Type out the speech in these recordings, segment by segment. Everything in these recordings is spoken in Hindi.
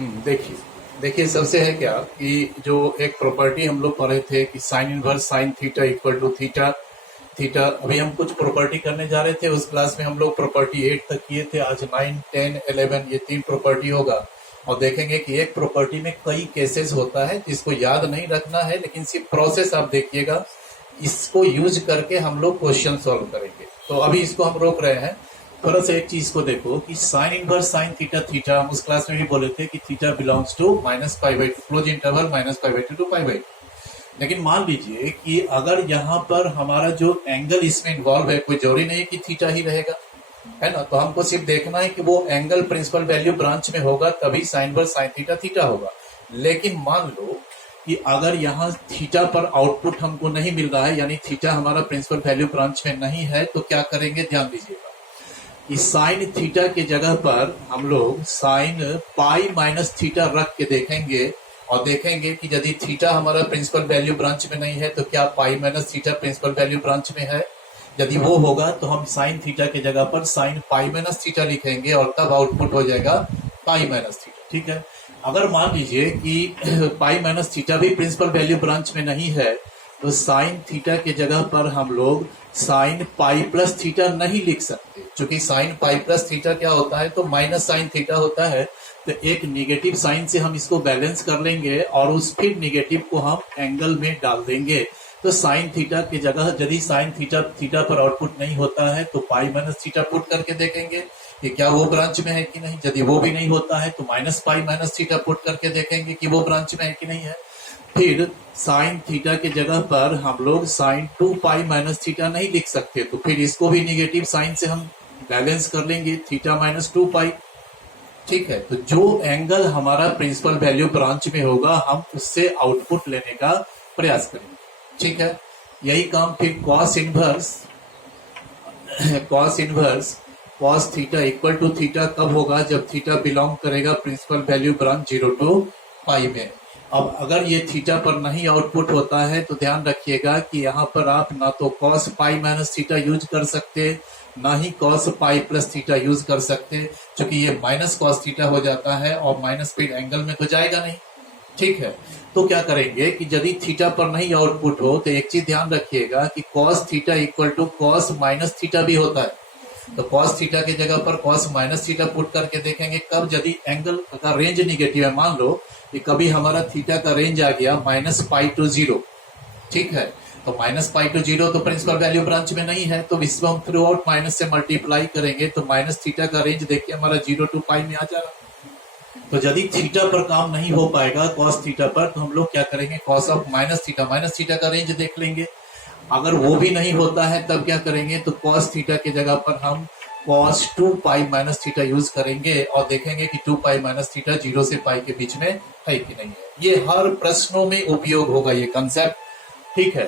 देखिए देखिए सबसे है क्या कि जो एक प्रॉपर्टी हम लोग पढ़े थे कि sine inverse sine theta equal to theta theta. अभी हम कुछ प्रॉपर्टी करने जा रहे थे, उस क्लास में हम लोग प्रॉपर्टी 8 तक किए थे। आज 9, 10, 11 ये 3 प्रॉपर्टी होगा और देखेंगे कि एक प्रॉपर्टी में कई केसेस होता है जिसको याद नहीं रखना है, लेकिन सिर्फ प्रोसेस आप देखिएगा, इसको यूज करके हम लोग क्वेश्चन सॉल्व करेंगे। तो अभी इसको हम रोक रहे हैं। थोड़ा सा एक चीज को देखो कि sine inverse sine theta theta, हम उस क्लास में भी बोले थे कि theta belongs to -π/2 close interval -π/2 to π/2। लेकिन मान लीजिए कि अगर यहाँ पर हमारा जो एंगल इसमें इन्वॉल्व है, कोई जरूरी नहीं कि थीटा ही रहेगा, है ना। तो हमको सिर्फ देखना है कि वो एंगल प्रिंसिपल वैल्यू ब्रांच में होगा तभी sign inverse sine theta theta होगा। लेकिन मान लो कि अगर यहाँ थीटा पर आउटपुट हमको नहीं मिल रहा है, यानी थीटा हमारा प्रिंसिपल वैल्यू ब्रांच में नहीं है, तो क्या करेंगे, ध्यान दीजिएगा। इस साइन थीटा के जगह पर हम लोग साइन पाई माइनस थीटा रख के देखेंगे और देखेंगे कि यदि थीटा हमारा प्रिंसिपल वैल्यू ब्रांच में नहीं है तो क्या pi minus theta principal value branch में है। यदि वो होगा तो हम साइन थीटा के जगह पर साइन पाई माइनस थीटा लिखेंगे और तब आउटपुट हो जाएगा पाई माइनस थीटा। ठीक है। अगर मान लीजिए कि पाई माइनस थीटा भी प्रिंसिपल वैल्यू ब्रांच में नहीं है तो साइन थीटा के जगह पर हम लोग साइन पाई प्लस थीटा नहीं लिख सकते, क्योंकि साइन पाई प्लस थीटा क्या होता है, तो माइनस साइन थीटा होता है। तो एक निगेटिव साइन से हम इसको बैलेंस कर लेंगे और उस फिर निगेटिव को हम एंगल में डाल देंगे। तो साइन थीटा की जगह यदि साइन थीटा थीटा पर आउटपुट नहीं होता है तो पाई माइनस थीटा पुट करके देखेंगे कि क्या वो ब्रांच में है कि नहीं। यदि वो भी नहीं होता है तो minus pi minus theta put करके देखेंगे कि वो ब्रांच में है कि नहीं है। फिर साइन थीटा के जगह पर हम लोग साइन 2 पाई माइनस थीटा नहीं लिख सकते, तो फिर इसको भी निगेटिव साइन से हम बैलेंस कर लेंगे, थीटा माइनस 2 पाई। ठीक है। तो जो एंगल हमारा प्रिंसिपल वैल्यू ब्रांच में होगा हम उससे आउटपुट लेने का प्रयास करेंगे। ठीक है। यही काम फिर cos inverse cos theta equal to theta कब होगा, जब थीटा बिलोंग करेगा principal value branch 0 to pi में। अब अगर ये थीटा पर नहीं आउटपुट होता है तो ध्यान रखिएगा कि यहाँ पर आप ना तो cos pi minus theta use कर सकते, ना ही cos pi plus theta use कर सकते, क्योंकि ये माइनस कॉस थीटा हो जाता है और माइनस फिर एंगल में तो जाएगा नहीं। ठीक है। तो क्या करेंगे कि यदि थीटा पर नहीं आउटपुट हो तो एक चीज ध्यान रखिएगा कि cos theta equal to cos minus theta भी होता है। तो कॉस थीटा की जगह पर कॉस माइनस थीटा पुट करके देखेंगे कब, यदि एंगल का रेंज निगेटिव है। मान लो कि कभी हमारा थीटा का रेंज आ गया -π to 0। ठीक है। तो -π to 0 तो प्रिंसिपल वैल्यू ब्रांच में नहीं है, तो इसको हम थ्रू आउट माइनस से मल्टीप्लाई करेंगे तो माइनस थीटा का रेंज देखिए हमारा 0 to पाई में आ जाएगा। तो यदि थीटा पर काम नहीं हो पाएगा कॉस थीटा पर, तो हम लोग क्या करेंगे, कॉस ऑफ माइनस थीटा का रेंज देख लेंगे। अगर वो भी नहीं होता है तब क्या करेंगे, तो कॉस थीटा की जगह पर हम cos 2 pi minus theta use करेंगे और देखेंगे कि 2 पाई माइनस थीटा 0 से पाई के बीच में है कि नहीं है। ये हर प्रश्नों में उपयोग होगा ये कंसेप्ट। ठीक है।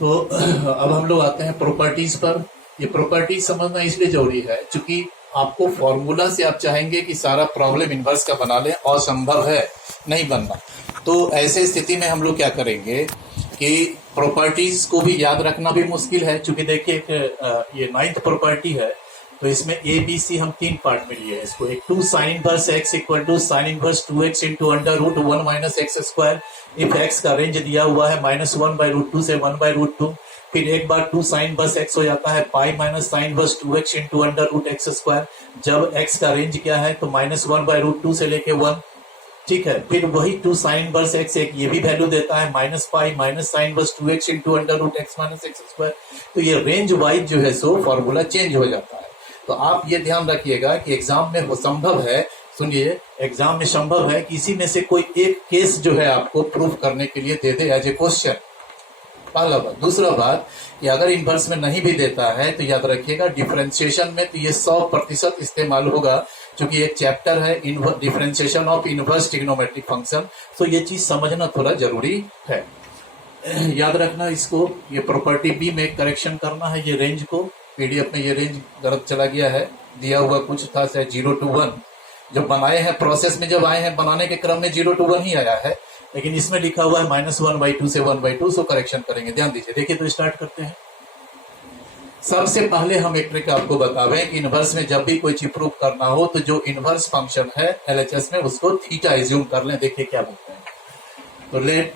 तो अब हम लोग आते हैं प्रॉपर्टीज पर। ये प्रॉपर्टीज समझना इसलिए जरूरी है क्योंकि आपको फॉर्मूला से आप चाहेंगे कि सारा प्रॉब्लम इनवर्स का बना लें, असंभव है, नहीं बनना। तो ऐसे स्थिति में हम लोग क्या करेंगे कि प्रॉपर्टीज को भी याद रखना भी मुश्किल है, क्योंकि देखिए ये 9th प्रॉपर्टी है, तो इसमें ए बी सी हम 3 पार्ट में लिए इसको। एक 2 sine inverse x equal to sine inverse 2x into √1 minus x square, if X का रेंज दिया हुआ है -1/√2 से 1/√2। फिर एक बार 2 साइन इनवर्स एक्स हो जाता है pi minus sine inverse 2x into √x square, जब एक्स का रेंज क्या है तो -1/√2 से लेके 1। ठीक है। फिर वही 2 साइन इनवर्स एक्स एक ये भी वैल्यू देता है -π minus sine inverse 2x into √x minus x square. तो ये रेंज वाइज जो है सो फॉर्मूला चेंज हो जाता है। तो आप ये ध्यान रखिएगा कि एग्जाम में वो संभव है, सुनिए, एग्जाम में संभव है कि इसी में से कोई एक केस जो है आपको प्रूफ करने के लिए दे दे एज ए क्वेश्चन। पहला बात। दूसरा बात कि अगर इनवर्स में नहीं भी देता है तो याद रखिएगा डिफरेंशिएशन में तो ये 100% इस्तेमाल होगा, क्योंकि एक चैप्टर है differentiation of inverse trigonometric function. तो ये चीज समझना थोड़ा जरूरी है, याद रखना इसको। ये प्रॉपर्टी बी में करेक्शन करना है, ये रेंज को पीडीएफ में ये रेंज गलत चला गया है, दिया हुआ कुछ था 0 to 1। जो बनाए हैं प्रोसेस में जब आए हैं बनाने के क्रम में 0 to 1 ही आया है, लेकिन इसमें लिखा हुआ है -1/2 से 1/2, सो करेक्शन करेंगे। ध्यान दीजिए। देखिए तो स्टार्ट करते हैं। सबसे पहले हम एक ट्रिक आपको बतावें कि इनवर्स में जब भी कोई चीज प्रूव करना हो तो जो इनवर्स फंक्शन है एलएचएस में उसको थीटा एज्यूम कर लें। देखिए क्या बोलते हैं, तो let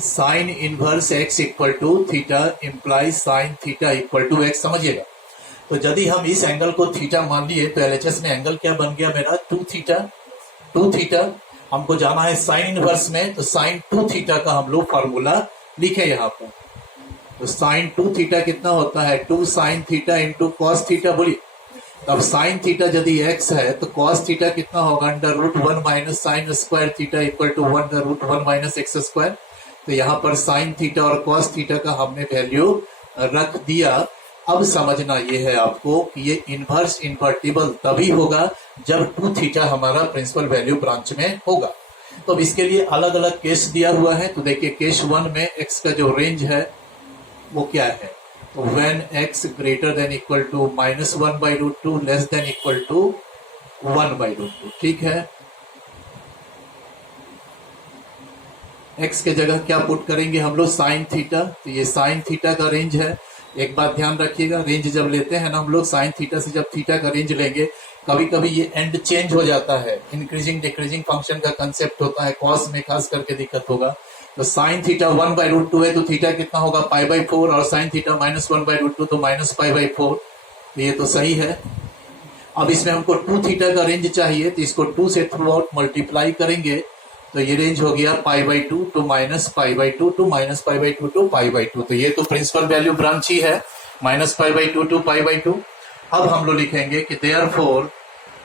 sine inverse x equal to theta implies sine theta equal to X. समझिएगा, तो यदि हम इस एंगल को थीटा मान लिए तो एलएचएस में एंगल क्या बन गया मेरा, टू थीटा। हमको जाना है साइन इनवर्स में, तो साइन टू थीटा का हम लोग फॉर्मूला लिखे यहाँ पर। तो साइन टू थीटा कितना होता है, two sine theta into cos theta. बोलिए, तब साइन थीटा यदि एक्स है तो कॉस थीटा कितना होगा, under root one minus sine square theta equal to under root one minus x square. तो यहाँ पर साइन थीटा और कॉस थीटा का हमने वैल्यू रख दिया। अब समझना ये है आपको कि ये इनवर्स इन्वर्टिबल तभी होगा जब टू थीटा हमारा प्रिंसिपल वैल्यू ब्रांच में होगा। तो अब इसके लिए अलग अलग केस दिया हुआ है। तो देखिए केस वन में एक्स का जो रेंज है वो क्या है, तो when x greater than equal to minus one by root two less than equal to one by root two. ठीक है, एक्स के जगह क्या पुट करेंगे हम लोग, साइन थीटा। तो ये साइन थीटा का रेंज है। एक बात ध्यान रखिएगा, रेंज जब लेते हैं ना हम लोग साइन थीटा से जब थीटा का रेंज लेंगे, कभी कभी ये एंड चेंज हो जाता है, इंक्रीजिंग डिक्रीजिंग फंक्शन का कंसेप्ट होता है, कॉस में खास करके दिक्कत होगा। तो sine theta one by root two है तो थीटा कितना होगा, पाई बाई फोर, और sine theta minus one by root two तो माइनस पाई बाई फोर। ये तो सही है। अब इसमें हमको टू थीटा का रेंज चाहिए, तो इसको टू से थ्रू आउट मल्टीप्लाई करेंगे तो ये रेंज हो गया pi by two to minus pi by two to minus pi by two to pi by two. तो ये तो प्रिंसिपल वैल्यू ब्रांच ही है, minus pi by two to pi by two. अब हम लोग लिखेंगे कि देयरफॉर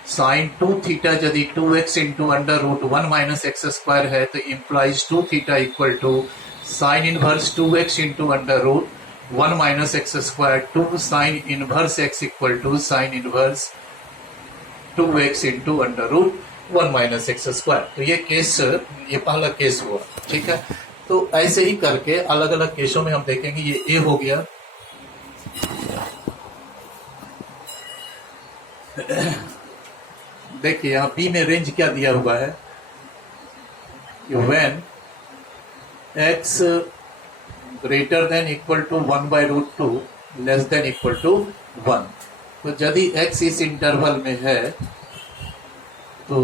साइन टू थीटा यदि two x into under root one minus x square है तो implies two theta equal to sine inverse two x into under root one minus x square two sine inverse x equal to sine inverse two x into under root one minus x square. तो ये केस, ये पहला केस हुआ। ठीक है, तो ऐसे ही करके अलग अलग केसों में हम देखेंगे। ये ए हो गया, देखिए यहां बी में रेंज क्या दिया हुआ है, when x greater than equal to one by root two less than equal to one. तो यदि एक्स इस इंटरवल में है तो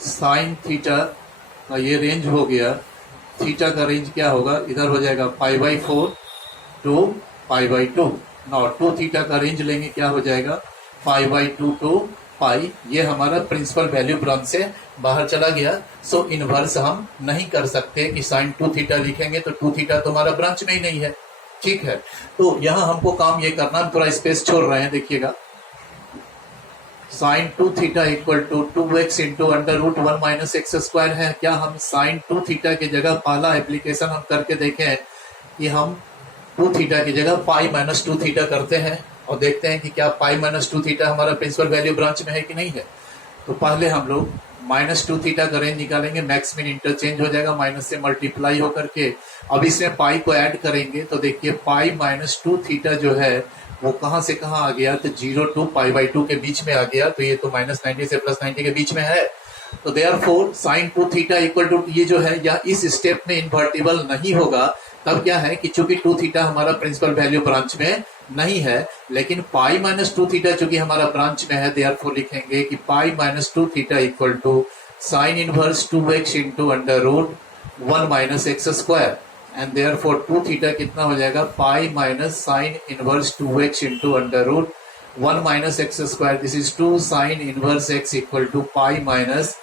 साइन थीटा का ये रेंज हो गया, थीटा का रेंज क्या होगा, इधर हो जाएगा pi by four to pi by two. Now two theta का रेंज लेंगे, क्या हो जाएगा, pi by two to pi. ये हमारा प्रिंसिपल वैल्यू ब्रांच से बाहर चला गया। सो इनवर्स हम नहीं कर सकते कि साइन टू थीटा लिखेंगे तो टू थीटा तो हमारा ब्रांच में ही नहीं है। ठीक है, तो यहां हमको काम ये करना, हम थोड़ा स्पेस छोड़ रहे हैं। देखिएगा sine two theta equal to two x into under root one minus x square है। क्या हम साइन टू थीटा की जगह पहला एप्लीकेशन हम करके देखें कि हम टू थीटा की जगह पाई माइनस टू थीटा करते हैं और देखते हैं कि क्या पाई माइनस टू थीटा हमारा प्रिंसिपल वैल्यू ब्रांच में है कि नहीं है। तो पहले हम लोग माइनस टू थीटा का रेंज निकालेंगे, मैक्स मिन इंटरचेंज हो जाएगा, माइनस से मल्टीप्लाई होकर के। अब इसमें पाई को ऐड करेंगे तो देखिए पाई माइनस टू थीटा जो है वो कहां से कहां आ गया, तो zero to pi by two के बीच में आ गया। तो ये तो माइनस 90 से प्लस 90 के बीच में है। तो therefore sine two theta equal to, ये जो है या इस स्टेप में इन्वर्टिबल नहीं होगा। तब क्या है कि चूंकि टू थीटा हमारा प्रिंसिपल वैल्यू ब्रांच में नहीं है, लेकिन पाई माइनस टू थीटा चूंकि हमारा ब्रांच में है, देयरफॉर लिखेंगे कि pi minus two theta equal to sine inverse two x into under root one minus x square. And therefore two theta कितना हो जाएगा, pi minus sine inverse two x into under root one minus x square. This is two sine inverse x equal to pi minus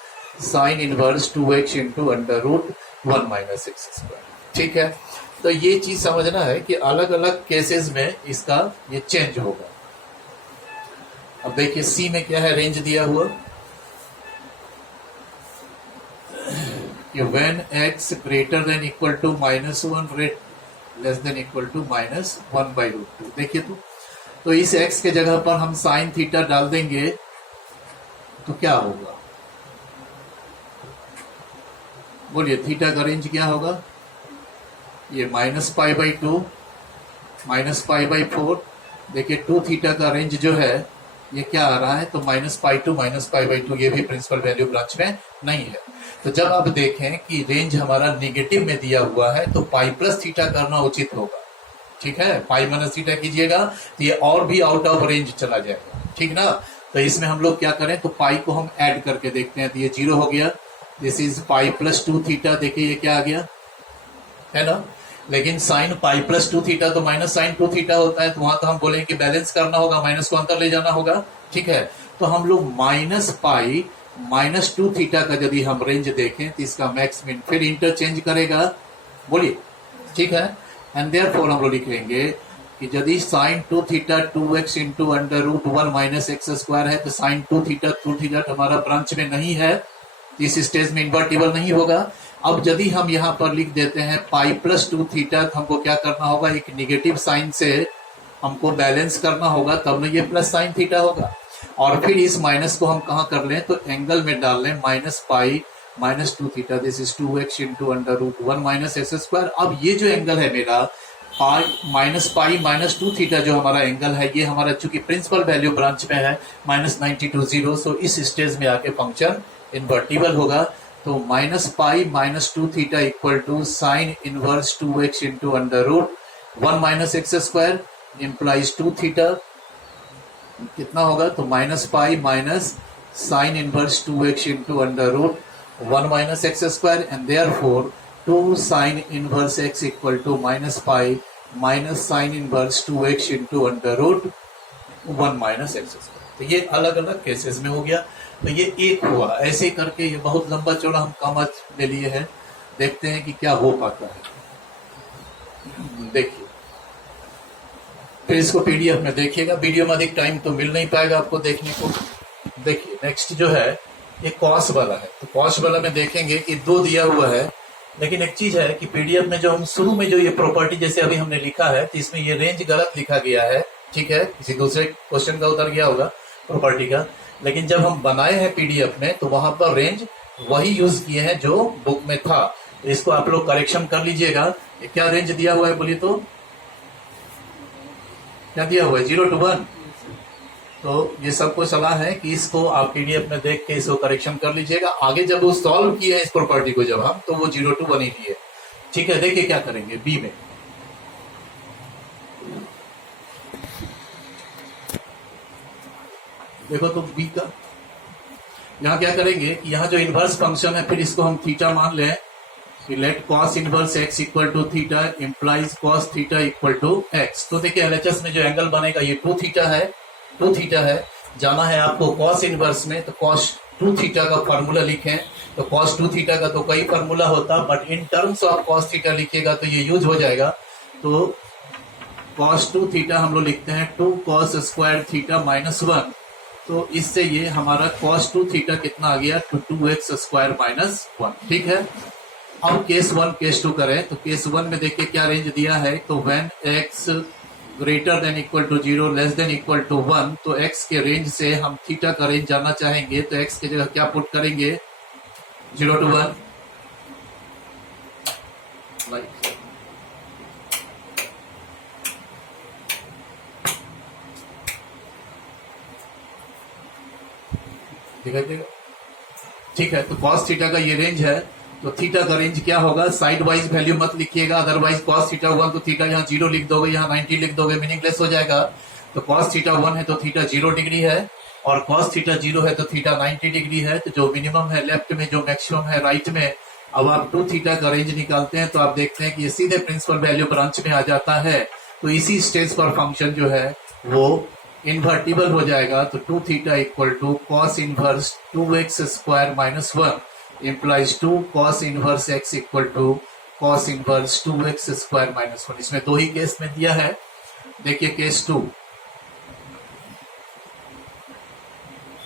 sine inverse two x into under root one minus x square. ठीक है, तो ये चीज समझना है कि अलग अलग केसेस में इसका ये चेंज होगा। अब देखिए सी में क्या है, रेंज दिया हुआ कि when x greater than equal to minus one रेट less than equal to minus one by root two. देखिए तो इस एक्स के जगह पर हम साइन थीटा डाल देंगे तो क्या होगा, बोलिए थीटा का रेंज क्या होगा, ये minus pi by two minus pi by four. देखिए टू थीटा का रेंज जो है ये क्या आ रहा है, तो minus pi two minus pi by two. ये भी प्रिंसिपल वैल्यू ब्रांच में नहीं है। तो जब आप देखें कि रेंज हमारा नेगेटिव में दिया हुआ है तो पाई प्लस थीटा करना उचित होगा। ठीक है, पाई माइनस थीटा कीजिएगा तो ये और भी आउट ऑफ रेंज चला जाएगा, ठीक ना। तो इसमें हम लोग क्या करें, तो पाई को हम ऐड करके देखते हैं, तो ये 0 हो गया, this is pi plus 2 theta, देखिए ये क्या आ गया, है ना। लेकिन साइन पाई प्लस 2 थीटा तो माइनस साइन 2 थीटा होता है, तो वहां तो हम बोलेंगे कि बैलेंस करना होगा, माइनस को अंदर ले जाना होगा, ठीक है। तो हम लोग माइनस पाई माइनस 2 थीटा का यदि हम रेंज देखें तो इसका मैक्स मिन फिर इंटरचेंज करेगा, बोलिए, ठीक है। एंड देयरफॉर हम लोग लिख लेंगे कि यदि sine 2 theta 2x into under root 1 minus x square है, तो साइन 2 थीटा हमारा ब्रांच में नहीं है, इस स्टेज में इन्वर्टिबल नहीं होगा। अब यदि हम यहाँ पर लिख देते हैं पाई प्लस 2 थीटा, तो हमको क्या करना होगा, एक निगेटिव साइन से हमको बैलेंस करना होगा, तब ना ये प्लस साइन थीटा होगा। और फिर इस माइनस को हम कहाँ कर लें, तो एंगल में डाल लें, minus pi minus 2 theta, this is 2x into under root 1 minus x square. अब ये जो एंगल है मेरा पाई माइनस 2 थीटा जो हमारा एंगल है, ये हमारा चूंकि प्रिंसिपल वैल्यू ब्रांच में है -90 to 0, सो इस स्टेज में आके फंक्शन इन्वर्टिबल होगा। तो minus pi minus 2 theta equal to sine inverse 2x into under root 1 minus x square implies 2 theta, कितना होगा, तो minus pi minus sine inverse 2x into under root 1 minus x square, and therefore 2 sine inverse x equal to minus pi minus sine inverse 2x into under root 1 minus x square. तो ये अलग अलग केसेस में हो गया, तो ये एक हुआ। ऐसे ही करके ये बहुत लंबा चौड़ा हम काम आज ले लिए हैं, देखते हैं कि क्या हो पाता है। देखिए फिर इसको पीडीएफ में देखिएगा, वीडियो में अधिक टाइम तो मिल नहीं पाएगा आपको देखने को। देखिए नेक्स्ट जो है ये कॉस वाला है, तो कॉस वाला में देखेंगे कि 2 दिया हुआ है, लेकिन एक चीज है कि पीडीएफ में जो हम शुरू में जो ये प्रॉपर्टी जैसे अभी हमने लिखा है, तो इसमें ये रेंज गलत लिखा गया है, ठीक है, किसी दूसरे क्वेश्चन का उतर गया होगा प्रॉपर्टी का। लेकिन जब हम बनाए हैं पीडीएफ में तो वहां पर रेंज वही यूज किए हैं जो बुक में था, तो इसको आप लोग करेक्शन कर लीजिएगा। ये क्या रेंज दिया हुआ है बोलिए, तो क्या दिया हुआ है, 0 to 1। तो ये सबको सलाह है कि इसको आप पीडीएफ में देख के इसको करेक्शन कर लीजिएगा। आगे जब वो सॉल्व किए हैं इस प्रॉपर्टी को जब हम, तो वो 0 to 1 ही लिए, ठीक है। देखिए क्या करेंगे बी में, देखो तो बी का यहाँ क्या करेंगे कि यहाँ जो इनवर्स फंक्शन है, फिर इसको हम थीटा मान लें कि let cos inverse x equal to theta implies cos theta equal to x। तो देखिए एलएचएस में जो एंगल बनेगा ये 2 थीटा है, 2 थीटा है। जाना है आपको कॉस इनवर्स में, तो कॉस 2 थीटा का फॉर्मूला लिखें। तो कॉस 2 थीटा का तो कई फॉर्मूला होता, but in terms of cos theta लिखिएगा तो ये यूज हो जाएगा। तो कॉस 2 थीटा हम लोग लिखते हैं 2 कॉस स्क्वायर थीटा माइनस 1। तो इससे ये हमारा कॉस 2 थीटा कितना आ गया, तो 2x स्क्वायर माइनस 1, ठीक है। अब केस 1 केस 2 करें, तो केस 1 में देखिए क्या रेंज दिया है, तो when x greater than equal to 0 less than equal to 1, तो x के रेंज से हम थीटा का रेंज जानना चाहेंगे, तो x की जगह क्या पुट करेंगे, 0 to 1, दिखाई देगा, ठीक है। तो कॉस थीटा का ये रेंज है, तो थीटा का रेंज क्या होगा, साइड वाइज वैल्यू मत लिखिएगा, अदरवाइज कॉस थीटा 1 तो थीटा यहाँ 0 लिख दोगे, यहाँ 90 लिख दोगे, मीनिंगलेस हो जाएगा। तो कॉस थीटा 1 है तो थीटा 0 डिग्री है, और कॉस थीटा 0 है तो थीटा 90 डिग्री है। तो जो मिनिमम है लेफ्ट में, जो मैक्सिमम है राइट में। अब आप 2 थीटा का रेंज निकालते हैं तो आप देखते हैं कि ये सीधे प्रिंसिपल वैल्यू ब्रांच में आ जाता है। तो इसी स्टेज पर फंक्शन जो है वो इन्वर्टिबल हो जाएगा। तो 2 theta equal to cos inverse 2x square minus 1 implies 2 cos inverse x equal to cos inverse 2x square minus 1। इसमें 2 ही केस में दिया है। देखिए case 2,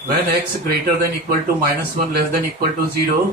when x greater than equal to -1 less than equal to 0,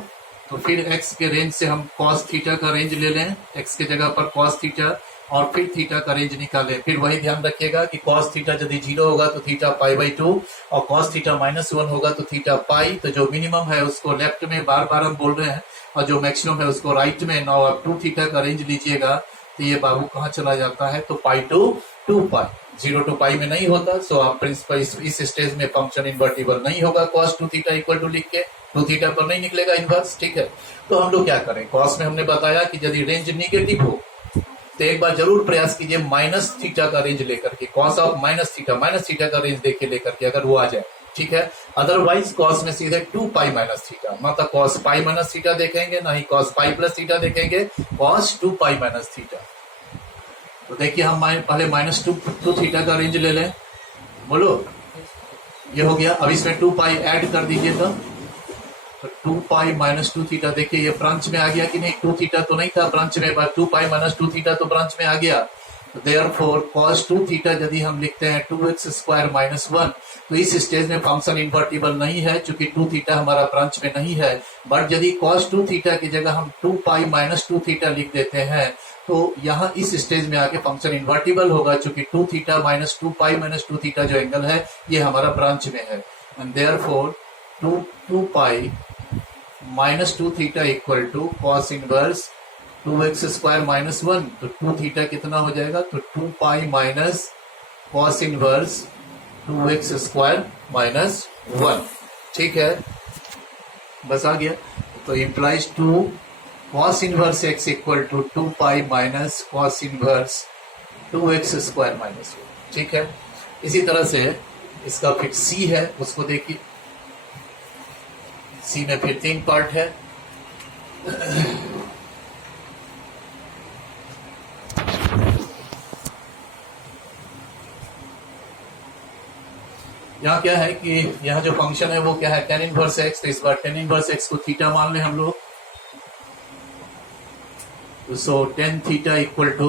तो फिर x के रेंज से हम cos थीटा का रेंज ले लें, x के जगह पर cos थीटा, और फिर थीटा का रेंज निकालें। फिर वही ध्यान रखिएगा कि cos थीटा यदि 0 होगा तो थीटा π/2, और cos थीटा -1 होगा तो थीटा पाई। तो जो मिनिमम है उसको लेफ्ट में बार बार हम बोल रहे हैं, और जो मैक्सिमम है उसको राइट में। नाउ आप 2 थीटा का रेंज लीजिएगा तो ये बाबू कहाँ चला जाता है, तो π to 2π, 0 to π में नहीं होता। सो आप प्रिंसिपल इस स्टेज में फंक्शन इन्वर्टिबल नहीं होगा। cos 2 थीटा इक्वल टू लिख के 2 थीटा पर नहीं निकलेगा इन्वर्स, ठीक है। तो हम लोग क्या करें, cos में हमने बताया कि यदि रेंज निगेटिव हो तो एक बार जरूर प्रयास कीजिए माइनस थीटा का रेंज लेकर के, कॉस ऑफ माइनस थीटा का रेंज देख के लेकर के, अगर वो आ जाए ठीक है। अदरवाइज कॉस में सीधे 2 पाई माइनस थीटा, मतलब कॉस पाई माइनस थीटा देखेंगे, ना ही कॉस पाई प्लस थीटा देखेंगे, कॉस 2 पाई माइनस थीटा। तो देखिए हम पहले माइनस टू थीटा का रेंज ले लें, बोलो ये हो गया। अब इसमें 2 पाई ऐड कर दीजिए तो 2 पाई माइनस 2 थीटा, देखिए ये ब्रांच में आ गया कि नहीं, 2 थीटा तो नहीं था ब्रांच में, बट 2 पाई माइनस 2 थीटा तो ब्रांच में आ गया। तो देयरफॉर cos 2 थीटा यदि हम लिखते हैं 2x स्क्वायर माइनस 1, तो इस स्टेज में फंक्शन इन्वर्टिबल नहीं है क्योंकि 2 थीटा हमारा ब्रांच में नहीं है। बट यदि cos 2 थीटा की जगह हम 2 पाई माइनस 2 थीटा लिख देते हैं तो यहाँ इस स्टेज में आके फंक्शन इन्वर्टिबल होगा क्योंकि 2 theta minus 2 pi minus 2 theta जो एंगल है ये हमारा ब्रांच में है। And therefore 2 pi minus 2 theta equal to cos inverse 2x square minus 1, तो 2 थीटा कितना हो जाएगा, तो 2 pi minus cos inverse 2x square minus 1, ठीक है, बस आ गया। तो implies 2 cos inverse x equal to 2 pi minus cos inverse 2x square minus 1, ठीक है। इसी तरह से इसका फिर c है, उसको देखिए, सी में फिर 3 पार्ट है। यहाँ क्या है कि यहाँ जो फंक्शन है वो क्या है, tan इनवर्स x, तो इस बार tan इनवर्स x को थीटा मान लें हम लोग। So tan theta equal to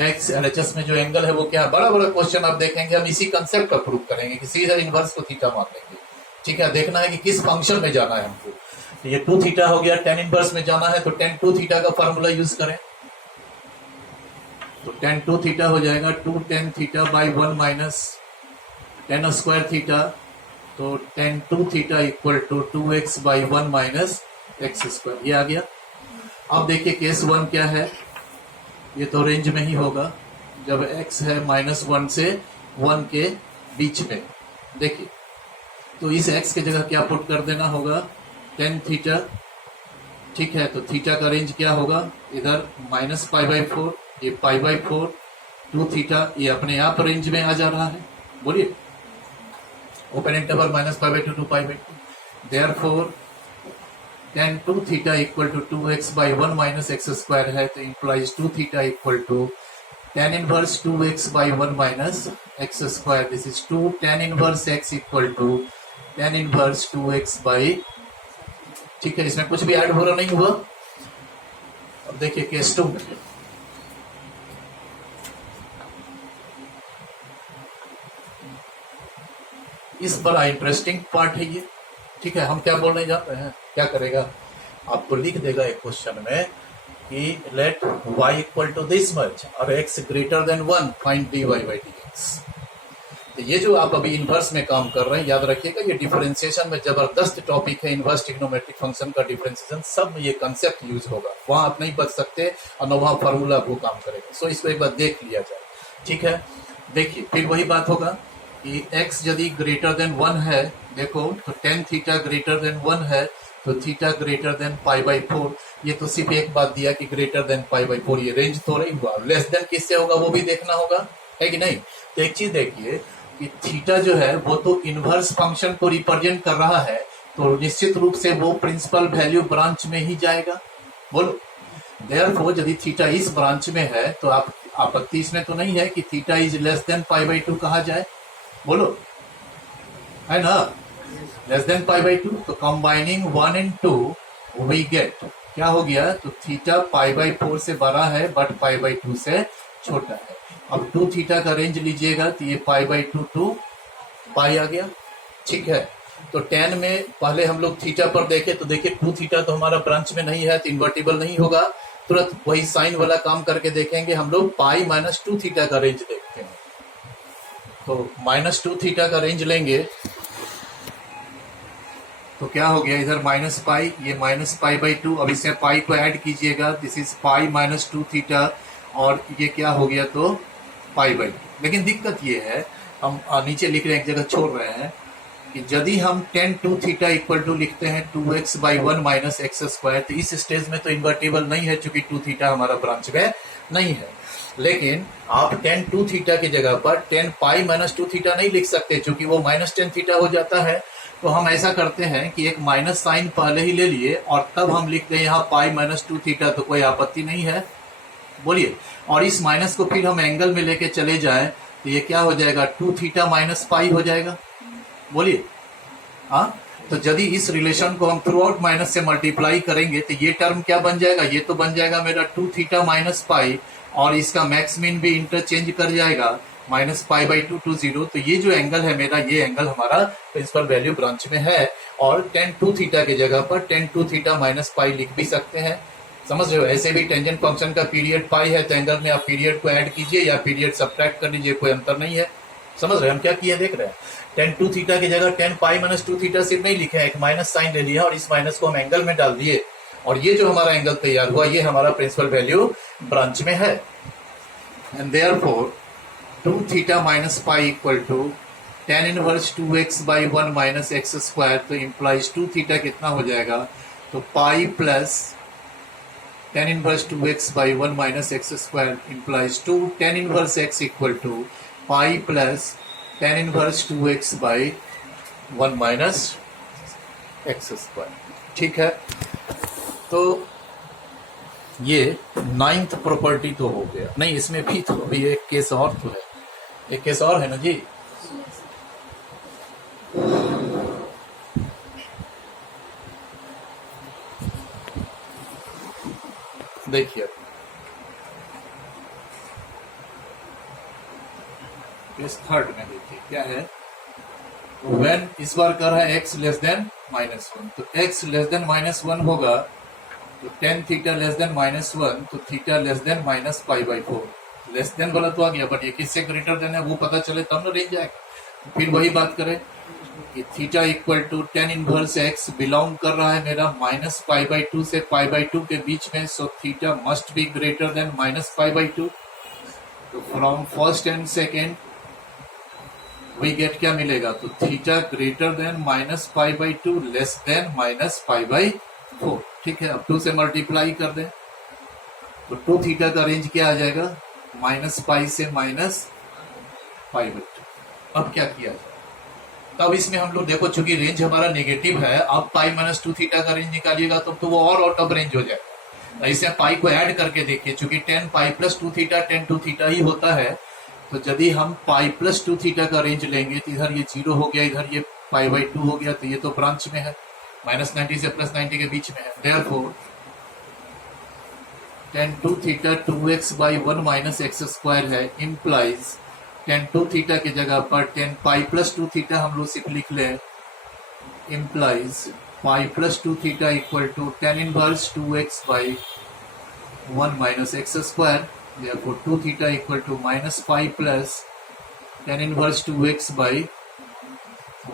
x, LHS में जो एंगल है वो क्या है, बड़ा बड़ा क्वेश्चन आप देखेंगे, हम इसी कंसेप्ट का प्रूव करेंगे कि सीधा इनवर्स को थीटा मान लेंगे, ठीक है। देखना है कि किस फंक्शन में जाना है हमको। तो ये 2 थीटा हो गया, tan इनवर्स में जाना है तो tan 2 थीटा का फॉर्मूला यूज करें, तो tan 2 थीटा हो जाएगा 2 tan theta by 1 minus tan square theta, तो tan 2 theta equal to 2x by 1 minus x square, ये आ गया। अब देखिए केस 1 क्या है, ये तो रेंज में ही होगा जब x है -1 से 1 के बीच में। देखिए तो इस x की जगह क्या पुट कर देना होगा, tan थीटा, ठीक है। तो थीटा का रेंज क्या होगा, इधर माइनस π/4, ये π/4, 2 थीटा ये अपने आप रेंज में आ जा रहा है, बोलिए, open interval minus π/2 to π/2, therefore tan 2 theta equal to 2x by 1 minus x square है, तो implies 2 theta equal to tan inverse 2x by 1 minus x square, this is 2 tan inverse x equal to tan inverse 2x by, ठीक है, इसमें कुछ भी ऐड हो रहा नहीं हुआ। अब देखिए केस 2 में इस बड़ा इंटरेस्टिंग पार्ट है ये, ठीक है। हम क्या बोलने जा रहे हैं, क्या करेगा, आपको लिख देगा एक क्वेश्चन में कि let y equal to this much और x greater than 1 find dy by dx। तो ये जो आप अभी इनवर्स में काम कर रहे हैं, याद रखिएगा ये डिफरेंशिएशन में जबरदस्त टॉपिक है, इनवर्स ट्रिग्नोमेट्रिक फंक्शन का डिफरेंशिएशन, सब में ये कंसेप्ट यूज होगा, वहां आप नहीं बच सकते और न वहां फॉर्मूला वो काम करेगा। सो इसको एक बार देख लिया जाए, ठीक है। देखिए फिर वही बात होगा कि x यदि ग्रेटर देन 1 है, देखो तो tan थीटा ग्रेटर देन 1 है, तो थीटा ग्रेटर देन π/4, ये तो सिर्फ एक बात दिया कि ग्रेटर देन π/4, ये रेंज तो नहीं हुआ, लेस देन किससे होगा वो भी देखना होगा, है कि नहीं। तो एक चीज देखिए कि थीटा जो है वो तो इनवर्स फंक्शन को रिप्रेजेंट कर रहा है, तो निश्चित रूप से वो प्रिंसिपल वैल्यू ब्रांच में ही जाएगा, बोलो। देयरफॉर यदि थीटा इस ब्रांच में है तो आप आपत्ति इसमें तो नहीं है कि थीटा इज लेस देन π/2 कहा जाए, बोलो, है ना, लेस देन π/2। तो कंबाइनिंग 1 and 2 वी गेट क्या हो गया, तो थीटा π/4 से बड़ा है बट π/2 से छोटा है। अब 2 थीटा का रेंज लीजिएगा तो ये π/2 टू पाई आ गया, ठीक है। तो tan में पहले हम लोग थीटा पर देखे तो देखिए 2 थीटा तो हमारा ब्रांच में नहीं है, तो इन्वर्टिबल नहीं होगा, तुरंत वही साइन वाला काम करके देखेंगे हम लोग, पाई -2 थीटा का रेंज देखते हैं। तो -2 थीटा का रेंज लेंगे तो क्या हो गया, इधर -पाई, ये -π/2, अब इससे पाई को ऐड कीजिएगा, दिस इज पाई -2 थीटा, और ये क्या हो गया, तो π/2। लेकिन दिक्कत ये है, हम नीचे लिख रहे हैं, एक जगह छोड़ रहे हैं, कि यदि हम tan 2 थीटा इक्वल टू लिखते हैं 2x by 1 minus x square, तो इस स्टेज में तो इन्वर्टेबल नहीं है क्योंकि 2 थीटा हमारा ब्रांच में नहीं है। लेकिन आप tan 2 थीटा की जगह पर tan पाई माइनस 2 थीटा नहीं लिख सकते क्योंकि वो माइनस tan थीटा हो जाता है। तो हम ऐसा करते हैं कि एक माइनस साइन पहले ही ले लिए और तब हम लिखते हैं यहाँ पाई माइनस 2 थीटा, तो कोई आपत्ति नहीं है, बोलिए। और इस माइनस को फिर हम एंगल में लेके चले जाएं तो ये क्या हो जाएगा, 2 थीटा माइनस पाई हो जाएगा, बोलिए। हाँ, तो यदि इस रिलेशन को हम थ्रू आउट माइनस से मल्टीप्लाई करेंगे तो ये टर्म क्या बन जाएगा, ये तो बन जाएगा मेरा 2 थीटा माइनस पाई, और इसका मैक्स मीन भी इंटरचेंज कर जाएगा माइनस पाई बाई 2 टू 0। तो ये जो एंगल है मेरा, ये एंगल हमारा प्रिंसिपल वैल्यू ब्रांच में है। और tan 2 थीटा की जगह पर tan 2 थीटा माइनस पाई लिख भी सकते हैं, समझ रहे हो। ऐसे भी टेंजेंट फंक्शन का पीरियड पाई है तो एंगल में आप पीरियड को ऐड कीजिए या पीरियड सब्ट्रैक्ट कर लीजिए, कोई अंतर नहीं है, समझ रहे हैं हम क्या किए, देख रहे हैं। tan 2 थीटा की जगह tan पाई माइनस 2 थीटा सिर्फ नहीं लिखे, एक माइनस साइन ले लिया और इस माइनस को हम एंगल में डाल दिए, और ये जो हमारा एंगल तैयार हुआ ये हमारा प्रिंसिपल वैल्यू ब्रांच में है। And therefore 2 theta minus pi equal to tan inverse 2x by 1 minus x square, तो इम्प्लाइज 2 थीटा कितना हो जाएगा, तो pi plus tan inverse 2x by 1 minus x square implies 2 tan inverse x equal to pi plus tan inverse 2x by 1 minus x square. ठीक है, तो ये 9th प्रॉपर्टी तो हो गया, नहीं इसमें भी तो अभी एक केस और तो है, एक केस और है ना जी। देखिए केस थर्ड में देखिए क्या है, व्हेन इस बार कर है x लेस देन -1, तो x लेस देन -1 होगा तो tan थीटा लेस देन -1, तो theta less than minus pi by 4। Less than बोला तो आ गया, बट ये किससे ग्रेटर देन है वो पता चले तब ना रेंज जाएगा। फिर वही बात करें कि theta equal to tan inverse x belong कर रहा है मेरा माइनस पाई बाई 2 से पाई बाई 2 के बीच में, so theta must be greater than minus pi by 2। तो फ्रॉम फर्स्ट एंड सेकेंड वही गेट क्या मिलेगा, तो theta greater than minus pi by 2 less than minus pi by 4। ठीक है, अब 2 से मल्टीप्लाई कर दें तो 2 थीटा का रेंज क्या आ जाएगा, माइनस पाई से माइनस पाई बाई 2। अब क्या किया जाए, तब इसमें हम लोग देखो चूंकि रेंज हमारा नेगेटिव है, अब पाई माइनस 2 थीटा का रेंज निकालिएगा तो वो और आउट ऑफ रेंज हो जाएगा। ऐसे पाई को ऐड करके देखिए, चूंकि tan pi plus 2 theta tan 2 theta ही होता है, तो यदि हम पाई प्लस 2 थीटा का रेंज लेंगे तो इधर ये 0 हो गया, इधर ये पाई बाई 2 हो गया, तो ये तो ब्रांच में है, माइनस 90 से प्लस 90 के बीच में है। Therefore tan 2 theta 2x by 1 minus x square है, इम्प्लाइज tan 2 थीटा की जगह पर tan पाई प्लस 2 थीटा हम लोग सिर्फ लिख लें, implies pi plus 2 theta equal to tan inverse 2x by 1 minus x square, therefore 2 theta equal to minus pi plus tan inverse 2x by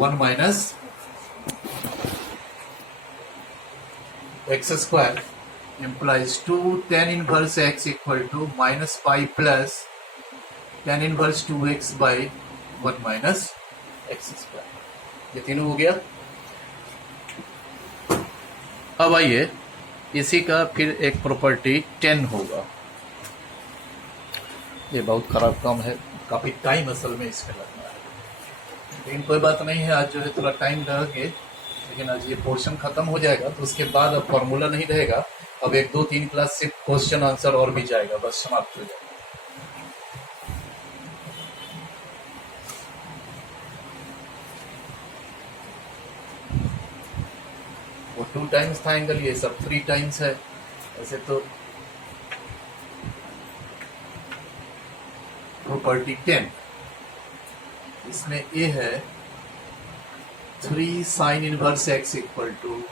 1 minus x square implies 2 tan inverse x equal to minus pi plus tan inverse 2x by 1 minus x square। ये तीनों हो गया। अब आइए इसी का फिर एक प्रॉपर्टी 10 होगा। ये बहुत खराब काम है, काफी टाइम असल में इसमें लगना है, लेकिन कोई बात नहीं है, आज जो है थोड़ा टाइम लगेगा, लेकिन आज ये पोर्शन खत्म हो जाएगा तो उसके बाद अब फॉर्मूला नहीं रहेगा, अब 1 2 3 क्लास से क्वेश्चन आंसर और भी जाएगा, बस समाप्त हो जाएगा। वो 2 टाइम्स था एंगल, ये सब 3 टाइम्स है। ऐसे तो प्रॉपर्टी 10 इसमें ए है 3 sine inverse x equal to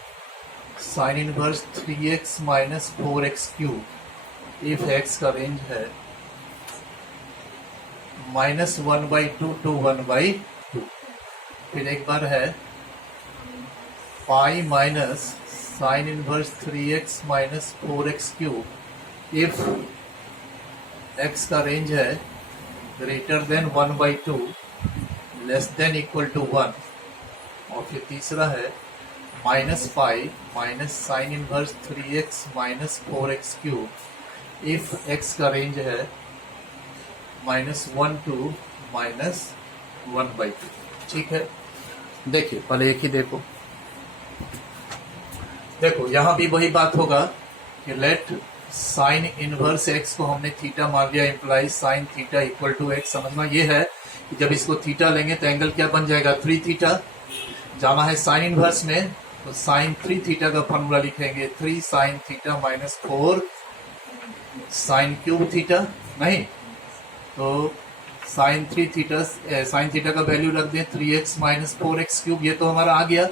sine inverse 3x minus 4x cube if x का रेंज है -1/2 to 1/2। फिर एक बार है pi minus sine inverse 3x minus 4x cube if x का रेंज है greater than 1/2 less than equal to 1। और फिर तीसरा है minus pi minus sine inverse 3x minus 4x cube if x का रेंज है -1 टू -1/2। ठीक है, देखिए पहले एक ही देखो यहां भी वही बात होगा कि लेट साइन इनवर्स x को हमने थीटा मान लिया, implies sine theta equal to x। समझना ये है कि जब इसको थीटा लेंगे तो एंगल क्या बन जाएगा 3 थीटा। जाना है साइन इनवर्स में तो साइन 3 थीटा का फॉर्मूला लिखेंगे 3 sign theta minus 4 sine cube theta. नहीं तो साइन 3 थीटा साइन थीटा का वैल्यू रख दें 3x माइनस 4x क्यूब। ये तो हमारा आ गया,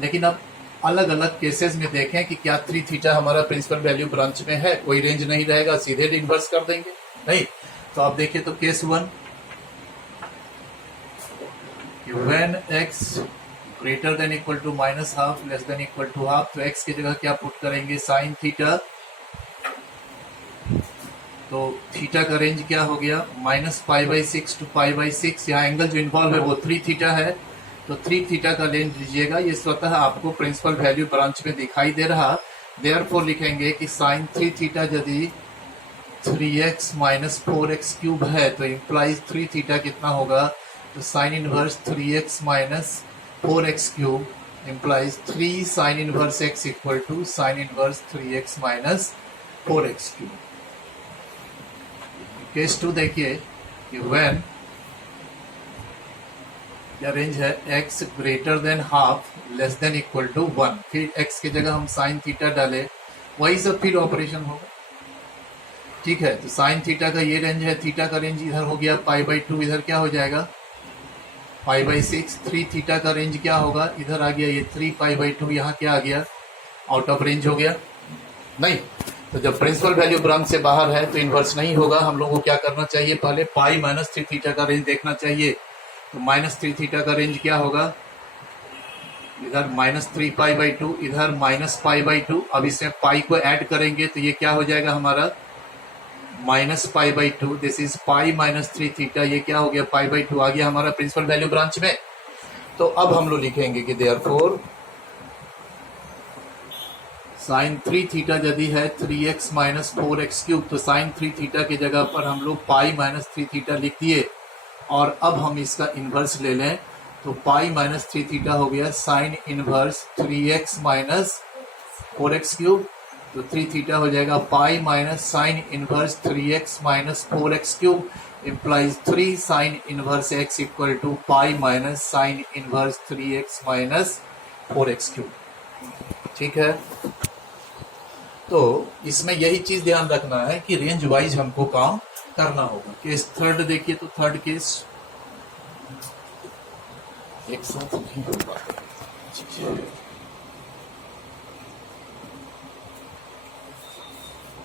लेकिन अब अलग अलग केसेस में देखें कि क्या 3 थीटा हमारा प्रिंसिपल वैल्यू ब्रांच में है, कोई रेंज नहीं रहेगा, सीधे इन्वर्स कर देंगे। नहीं तो आप देखिए तो case 1 when x greater than equal to minus half less than equal to half, तो x की जगह क्या पुट करेंगे साइन थीटा। तो थीटा का रेंज क्या हो गया -π/6 टू π/6। यहाँ एंगल जो इन्वॉल्व है वो 3 थीटा है, तो 3 थीटा का रेंज लीजिएगा। ये स्वतः आपको प्रिंसिपल वैल्यू ब्रांच में दिखाई दे रहा, देयरफॉर लिखेंगे कि साइन 3 थीटा यदि 3x माइनस 4x क्यूब है तो इंप्लाइज 3 थीटा कितना होगा, तो sine inverse 3x minus 4x cube implies 3 sine inverse x equal to sine inverse 3x minus 4x cube. Case 2 देखिए कि व्हेन या रेंज है x greater than half less than equal to 1, फिर x की जगह हम साइन थीटा डाले, वही सब फिर ऑपरेशन होगा। ठीक है, तो साइन थीटा का ये रेंज है, थीटा का रेंज इधर हो गया π/2, इधर क्या हो जाएगा π/6। 3 थीटा का रेंज क्या होगा, इधर आ गया ये 3 π/2, यहाँ क्या आ गया आउट ऑफ रेंज हो गया। नहीं तो जब प्रिंसिपल वैल्यू ब्रांच से बाहर है तो इन्वर्स नहीं होगा। हम लोगों को क्या करना चाहिए, पहले पाई माइनस 3 थीटा का रेंज देखना चाहिए। तो -3 थीटा का रेंज क्या होगा, इधर -3 π/2, इधर -π/2। अब इसमें पाई को ऐड करेंगे तो ये क्या हो जाएगा हमारा -π/2। दिस इज पाई -3 थीटा, ये क्या हो गया π/2 आ गया हमारा प्रिंसिपल वैल्यू ब्रांच में। तो अब हम लोग लिखेंगे कि देयरफॉर साइन 3 थीटा यदि है 3x माइनस 4x क्यूब, तो साइन 3 थीटा की जगह पर हम लोग पाई -3 थीटा लिख दिए। और अब हम इसका इन्वर्स ले लें तो पाई -3 थीटा हो गया sign inverse 3x minus 4x cube. तो 3 थीटा हो जाएगा pi minus sine inverse 3x minus 4x cube implies 3 sine inverse x equal to pi minus sine inverse 3x minus 4x cube. ठीक है, तो इसमें यही चीज ध्यान रखना है कि रेंज वाइज हमको काम करना होगा। केस थर्ड देखिए, तो थर्ड केस एक साथ नहीं होगा।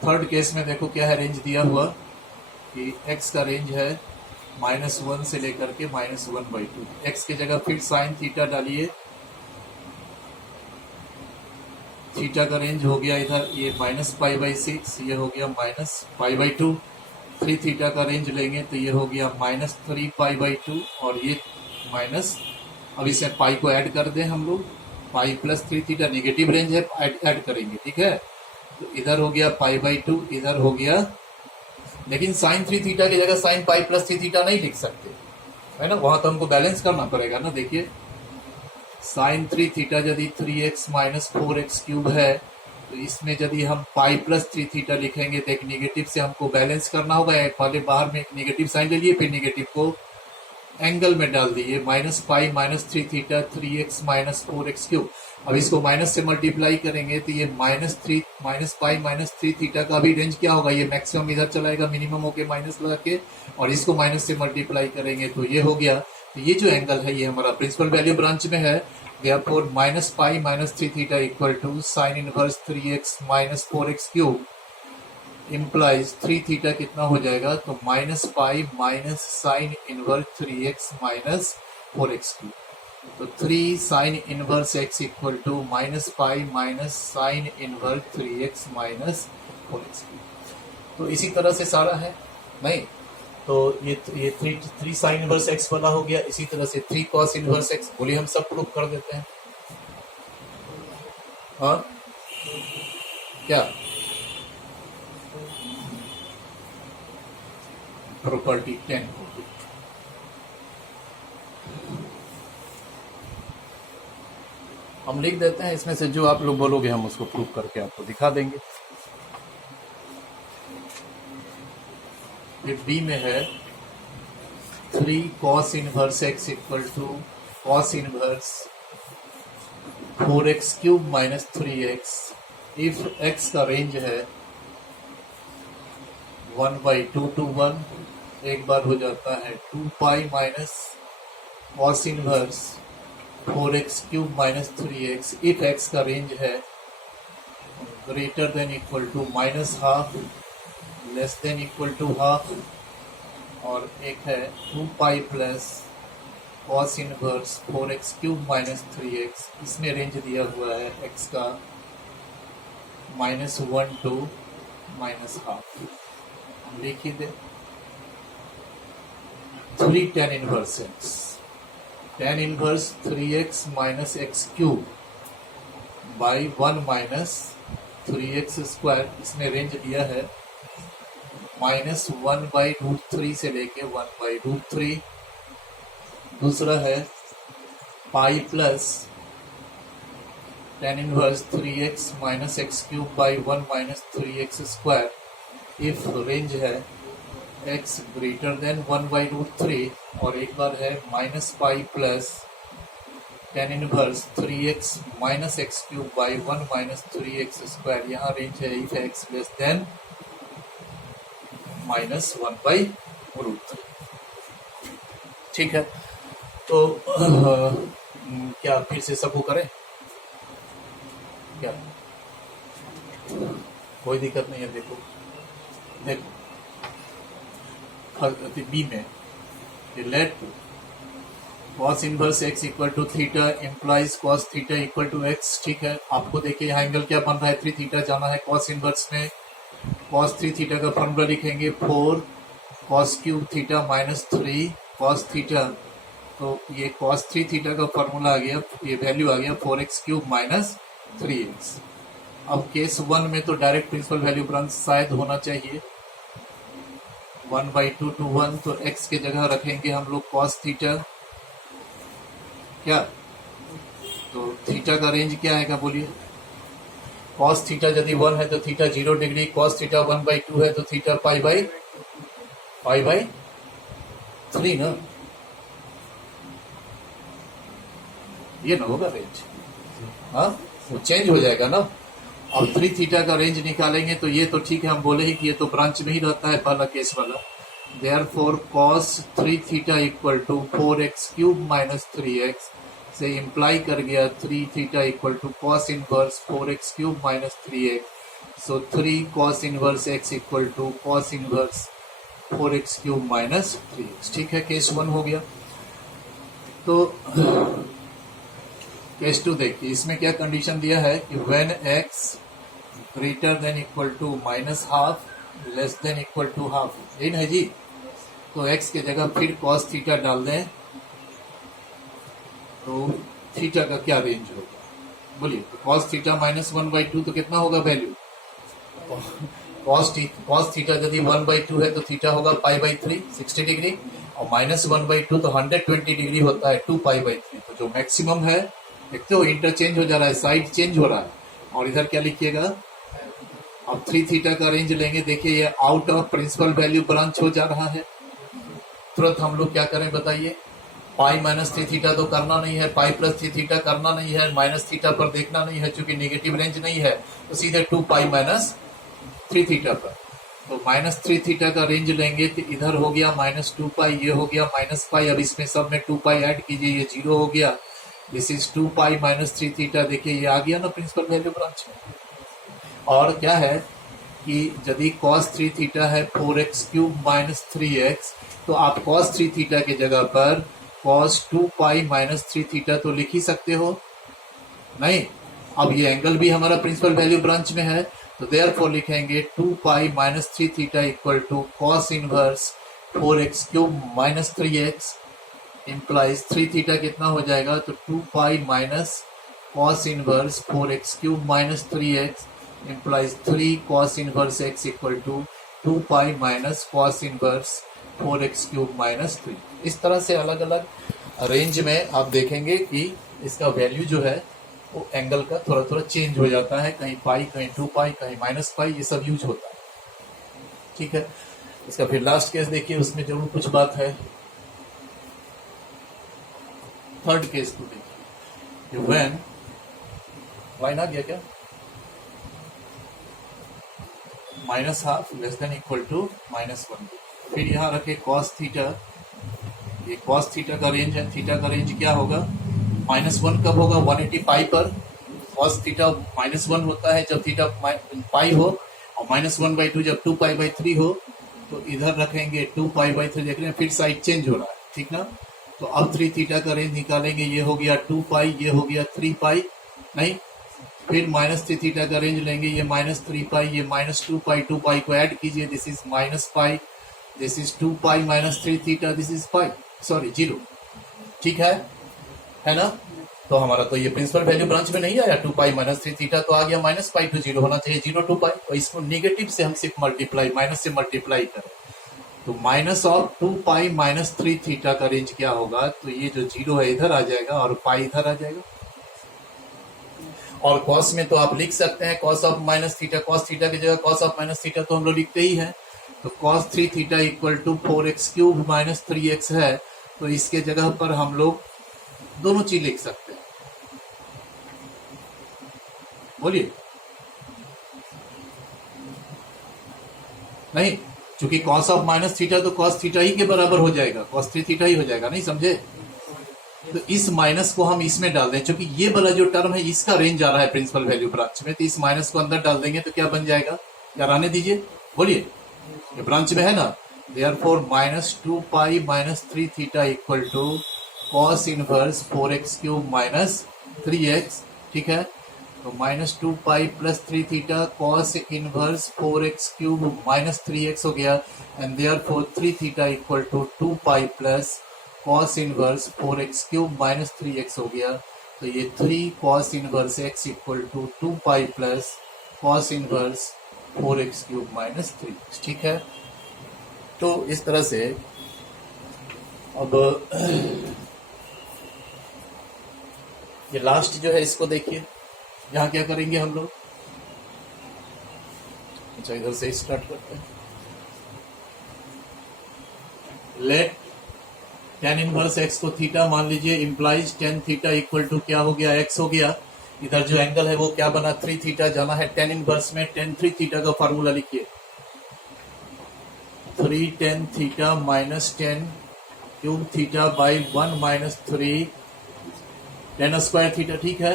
थर्ड केस में देखो क्या है, रेंज दिया हुआ कि x का रेंज है -1 से लेकर के -1/2। x की जगह फिर साइन थीटा डालिए, थीटा का रेंज हो गया इधर ये -π/6, ये हो गया -π/2। 3 थीटा का रेंज लेंगे तो ये हो गया -3 π/2 और ये माइनस, अब इसे पाई को ऐड कर दें हम लोग, पाई प्लस 3 थीटा नेगेटिव रेंज है, ऐड करेंगे। ठीक है, तो इधर हो गया π/2, इधर हो गया, लेकिन साइन 3 थीटा की जगह साइन पाई प्लस 3 थीटा नहीं लिख सकते है ना, वहां तो हमको बैलेंस करना पड़ेगा ना। देखिए साइन 3 थीटा यदि 3x माइनस 4x क्यूब है तो इसमें यदि हम पाई प्लस 3 थीटा लिखेंगे तो एक निगेटिव से हमको बैलेंस करना होगा। पहले बाहर में एक निगेटिव साइन ले लिए, फिर निगेटिव को एंगल में डाल दिए, -π -3 theta 3x minus 4x cube. अब इसको माइनस से मल्टीप्लाई करेंगे तो ये -π -3 थीटा का भी रेंज क्या होगा, ये मैक्सिमम इधर चलाएगा मिनिमम होके माइनस लगा के, और इसको माइनस से मल्टीप्लाई करेंगे तो ये हो गया। तो ये जो एंगल है ये हमारा प्रिंसिपल वैल्यू ब्रांच में है। therefore -π -3 theta equal to sine inverse 3x minus 4x cube implies 3 theta कितना हो जाएगा, तो -π minus sine inverse 3x minus 4x cube. तो 3 sine inverse x equal to -π minus sine inverse 3x minus 4x cube. तो इसी तरह से सारा है नहीं, तो ये थ्री साइन इनवर्स एक्स वाला हो गया। इसी तरह से 3 कॉस इनवर्स एक्स, बोलिए हम सब प्रूफ कर देते हैं। हाँ क्या प्रॉपर्टी 10 हम लिख देते हैं, इसमें से जो आप लोग बोलोगे हम उसको प्रूफ करके आपको दिखा देंगे। फिर बी में है 3 cos inverse x equal to cos inverse 4x cube minus 3x if x का रेंज है 1/2 to 1, एक बार हो जाता है 2 pi minus cos inverse 4x cube minus 3x if x का रेंज है greater than equal to minus half less than equal to half, और एक है 2 pi plus cos inverse 4x cube minus 3x, इसमें रेंज दिया हुआ है x का -1 to -हाफ। हम लिख ही दे 3 tan inverse x, tan inverse 3x minus x cube by 1 minus 3x square, इसमें रेंज दिया है -1/√3 से लेके 1/√3। दूसरा है पाई plus tan inverse 3x minus x cube by 1 minus 3x square if range है x ग्रेटर देन 1/√3, और एक बार है minus pi plus tan inverse 3x minus x cube by 1 minus 3x square, यहाँ रेंज है इफ x लेस देन -1/√3। ठीक है, तो क्या फिर से सबको करें क्या? कोई दिक्कत नहीं है। देखो बी में let cos inverse x equal to theta implies cos theta equal to x। ठीक है, आपको देखिए यहाँ एंगल क्या बन रहा है, 3 थीटा जाना है cos इनवर्स में। cos 3 थीटा का फॉर्मूला लिखेंगे 4 cos cube theta minus 3 cos theta, तो ये cos 3 थीटा का फॉर्मूला आ गया, ये वैल्यू आ गया 4x क्यूब माइनस 3x। अब केस 1 में तो डायरेक्ट प्रिंसिपल वैल्यू ब्रांच शायद होना चाहिए 1/2 to 1, तो x के जगह रखेंगे हम लोग cos थीटा। क्या तो थीटा का रेंज क्या आएगा बोलिए? cos थीटा यदि 1 है तो थीटा 0 डिग्री, cos थीटा 1/2 है तो थीटा पाई/3 ना, ये ना होगा रेंज। हाँ, वो चेंज हो जाएगा ना। अब 3 थीटा का रेंज निकालेंगे तो ये तो ठीक है, हम बोले ही कि ये तो ब्रांच में ही रहता है पहला केस वाला। Therefore cos 3 theta equal to 4x cube minus 3x से इम्प्लाई कर गया 3 theta equal to cos inverse 4x cube minus 3x। So 3 cos inverse x equal to cos inverse 4x cube minus 3x। ठीक है, केस 1 हो गया। तो केस 2 देखिए, इसमें क्या कंडीशन दिया है कि when x greater than equal to minus half less than equal to half, यही है जी। तो x के जगह फिर cos थीटा डाल दें तो थीटा का क्या रेंज होगा बोलिए? तो cos थीटा -1/2 तो कितना होगा वैल्यू? cos थीटा यदि 1/2 है तो थीटा होगा पाई/3 60 डिग्री, और -1/2 तो 120 डिग्री होता है 2 पाई/3। तो जो मैक्सिमम है, देखते हो इंटरचेंज हो जा रहा है, साइड चेंज हो रहा है। और इधर क्या लिखिएगा? अब 3 थीटा का रेंज लेंगे, देखिए ये out of principal value branch हो जा रहा है। तुरंत हम लोग क्या करें बताइए? पाई -3 थीटा तो करना नहीं है, पाई +3 थीटा करना नहीं है, माइनस थीटा पर देखना नहीं है, क्योंकि नेगेटिव रेंज नहीं है, तो सीधे 2 पाई -3 थीटा पर। तो -3 थीटा का रेंज लेंगे तो इधर हो गया -2 पाई, ये हो गया -पाई। अब इसमें सब में 2 पाई ऐड कीजिए, ये 0 हो गया। This is 2 pi -3 theta. देखिए ये आ गया ना प्रिंसिपल वैल्यू ब्रांच में। और क्या है कि यदि cos 3 थीटा है 4x क्यूब माइनस 3x, तो आप cos 3 थीटा के जगह पर cos 2 पाई -3 थीटा तो लिख ही सकते हो नहीं? अब ये एंगल भी हमारा प्रिंसिपल वैल्यू ब्रांच में है, तो देयरफॉर लिखेंगे 2 pi -3 theta equal to cos inverse 4x³ minus 3x implies 3 theta कितना हो जाएगा, तो 2 pi minus cos inverse 4x³ minus 3x implies 3 cos inverse x equal to 2 pi minus cos inverse 4x³ minus 3। इस तरह से अलग अलग रेंज में आप देखेंगे कि इसका वैल्यू जो है वो एंगल का थोड़ा थोड़ा चेंज हो जाता है, कहीं पाई, कहीं 2 पाई, कहीं माइनस पाई, ये सब यूज होता है। ठीक है, इसका फिर लास्ट केस देखिए, उसमें जरूर कुछ बात है। थर्ड केस को देखिए, व्हेन लाइन आ गया क्या, minus half less than equal to -1। फिर यहाँ रखे कॉस थीटा, ये कॉस थीटा का रेंज है, थीटा का रेंज क्या होगा, -1 कब होगा, 180 पाई पर। कॉस थीटा -1 होता है जब थीटा पाई हो, और -1/2 जब 2 पाई/3 हो। तो इधर रखेंगे 2 पाई/3, देख रहे हैं फिर साइड चेंज हो रहा है, ठीक ना। तो अब 3 थीटा का रेंज निकालेंगे, ये हो गया 2 पाई, ये हो गया 3 पाई, नहीं, फिर -3 थीटा का रेंज लेंगे, ये -3 पाई, ये -2 पाई, 2 पाई को ऐड कीजिए, this is minus pi, this is 2 pi minus 3 theta, this is pi, sorry 0। ठीक है ना। तो हमारा तो ये प्रिंसिपल वैल्यू ब्रांच में नहीं आया, 2 पाई माइनस 3 थीटा तो आ गया -पाई टू 0, होना चाहिए 0 2 पाई। और इसको निगेटिव से हम सिर्फ मल्टीप्लाई, माइनस से मल्टीप्लाई करें, तो -2 पाई माइनस 3 थीटा का रेंज क्या होगा, तो ये जो 0 है इधर आ जाएगा और पाई इधर आ जाएगा। और कॉस में तो आप लिख सकते हैं cos of minus theta, cos theta की जगह कॉस ऑफ माइनस थीटा तो हम लोग लिखते ही हैं। तो cos 3 theta equal to 4x³ minus 3x है, तो इसके जगह पर हम लोग दोनों चीज लिख सकते हैं, बोलिए। नहीं, चूंकि कॉस ऑफ माइनस थीटा तो कॉस थीटा ही के बराबर हो जाएगा, कॉस 3 थीटा ही हो जाएगा, नहीं समझे। तो इस माइनस को हम इसमें डाल दें, क्योंकि ये वाला जो टर्म है इसका रेंज आ रहा है प्रिंसिपल वैल्यू ब्रांच में, तो इस माइनस को अंदर डाल देंगे तो क्या बन जाएगा, यार आने दीजिए, बोलिए, ये ब्रांच में है ना। Therefore -2 pi minus 3 theta equal to cos inverse 4x³ minus 3x, ठीक है। तो -2 pi plus 3 theta cos inverse 4x³ minus 3x हो गया, and therefore 3 theta equal to 2 pi plus cos inverse 4x³ minus 3x हो गया। तो ये 3 cos inverse x equal to 2 pi plus cos inverse 4x³ minus 3, ठीक है। तो इस तरह से अब ये लास्ट जो है इसको देखिए, यहाँ क्या करेंगे हम लोग, अच्छा इधर से स्टार्ट करते हैं। लेट tan इनवर्स x को थीटा मान लीजिए, implies tan theta equal to क्या हो गया, x हो गया। इधर जो एंगल है वो क्या बना, 3 थीटा, जाना है tan इनवर्स में, tan 3 थीटा का फार्मूला लिखिए, 3 tan theta minus tan³ theta by 1 minus 3 tan square theta, ठीक है।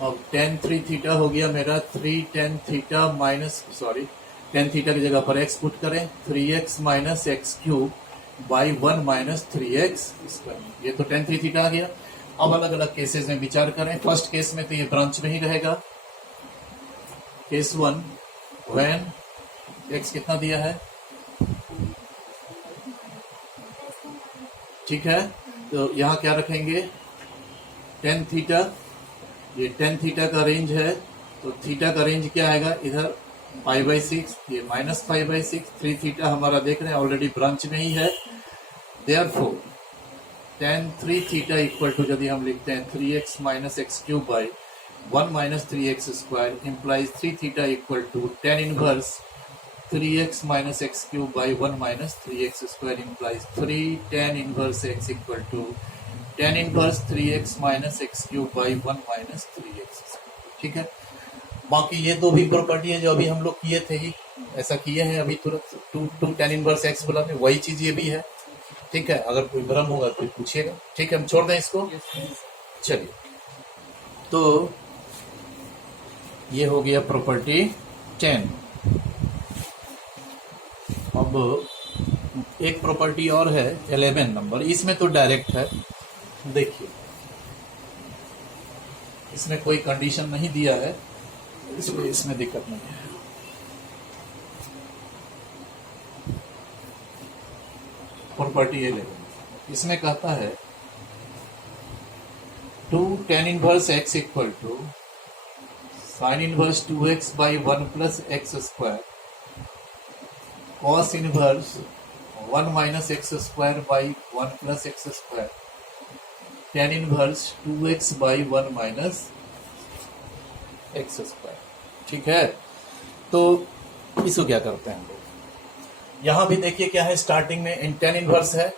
अब tan 3 थीटा हो गया मेरा 3 tan theta minus, sorry tan theta की जगह पर x पुट करें, 3x minus x³ by 1 minus 3x square, ये तो tan 3 थीटा आ गया। अब अलग अलग केसेस में विचार करें। फर्स्ट केस में तो ये ब्रांच में ही रहेगा, केस 1 व्हेन x कितना दिया है, ठीक है। तो यहाँ क्या रखेंगे, tan थीटा, ये tan थीटा का रेंज है, तो थीटा का रेंज क्या आएगा, इधर π/6, ये -π/6, 3 थीटा हमारा देख रहे हैं ऑलरेडी ब्रांच में ही है। Therefore tan 3 theta equal to, यदि हम लिखते हैं 3x minus x³ by 1 minus 3x square implies 3 theta equal to tan inverse 3x minus x³ by 1 minus 3x square implies 3 tan inverse x equal to tan inverse 3x minus x³ by 1 minus 3x, ठीक है। बाकी ये दो भी प्रॉपर्टी है जो अभी हम लोग किए थे ही, ऐसा किए हैं अभी तुरंत, 2 tan इनवर्स x बोला, वही चीज ये भी है, ठीक है। अगर कोई भ्रम होगा तो पूछिएगा, ठीक है, हम छोड़ दें इसको। चलिए, तो ये हो गया प्रॉपर्टी 10। अब एक प्रॉपर्टी और है 11 नंबर, इसमें तो डायरेक्ट है, देखिए इसमें कोई कंडीशन नहीं दिया है, इसलिए इसमें दिक्कत नहीं है। प्रॉपर्टी ये ले लो। इसमें कहता है 2 tan inverse x equal to sine inverse 2x by 1 plus x square cos inverse 1 minus x square by 1 plus x square tan inverse 2x by 1 minus x square. ठीक है, तो इसको क्या करते हैं हम लोग, यहां भी देखिए क्या है, स्टार्टिंग में इन tan इनवर्स है,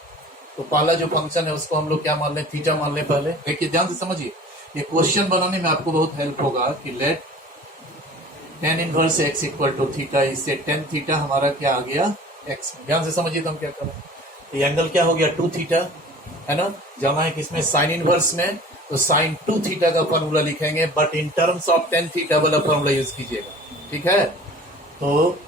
तो पहला जो फंक्शन है उसको हम लोग क्या मान लें, थीटा मान लें। पहले देखिए ध्यान से समझिए, ये क्वेश्चन बनाने में आपको बहुत हेल्प होगा कि let tan inverse x equal to theta, इससे tan थीटा हमारा क्या आ गया x। ध्यान से समझिए तो हम क्या करें, तो ये एंगल क्या हो गया 2 थीटा, है ना, जाना है किसमें साइन इनवर्स में, तो साइन 2 थीटा का फॉर्मूला लिखेंगे, but in terms of tan theta वाला फॉर्मूला यूज कीजिएगा। ठीक है, तो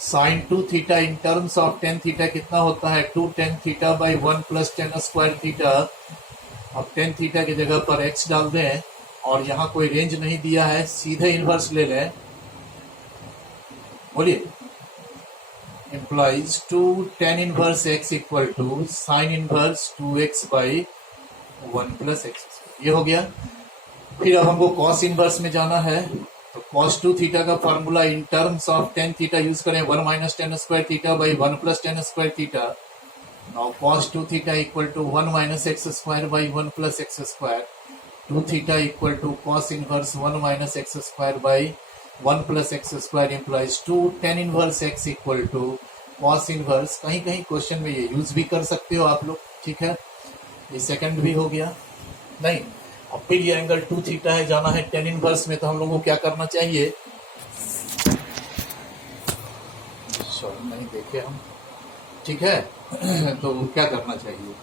sine 2 theta in terms of tan theta कितना होता है 2 tan theta by 1 plus tan square theta. अब tan थीटा की जगह पर x डाल दें और यहाँ कोई रेंज नहीं दिया है, सीधे इनवर्स ले लें, बोलिए, implies 2 tan inverse x equal to sine inverse 2x by 1 plus x. ये हो गया। फिर अब हमको cos इनवर्स में जाना है, तो cos 2 थीटा का formula in terms of tan theta use करें, 1 minus tan square theta by 1 plus tan square theta. Now cos 2 theta equal to 1 minus x square by 1 plus x square, 2 theta equal to cos inverse 1 minus x square by 1 plus x square implies 2 tan inverse x equal to cos inverse. कहीं कहीं क्वेश्चन में ये यूज भी कर सकते हो आप लोग। ठीक है, ये सेकंड भी हो गया नहीं। अब फिर ये एंगल 2 थीटा है, जाना है tan इनवर्स में, तो हम लोगों को क्या करना चाहिए, सॉरी नहीं देखे हम। ठीक है तो क्या करना चाहिए,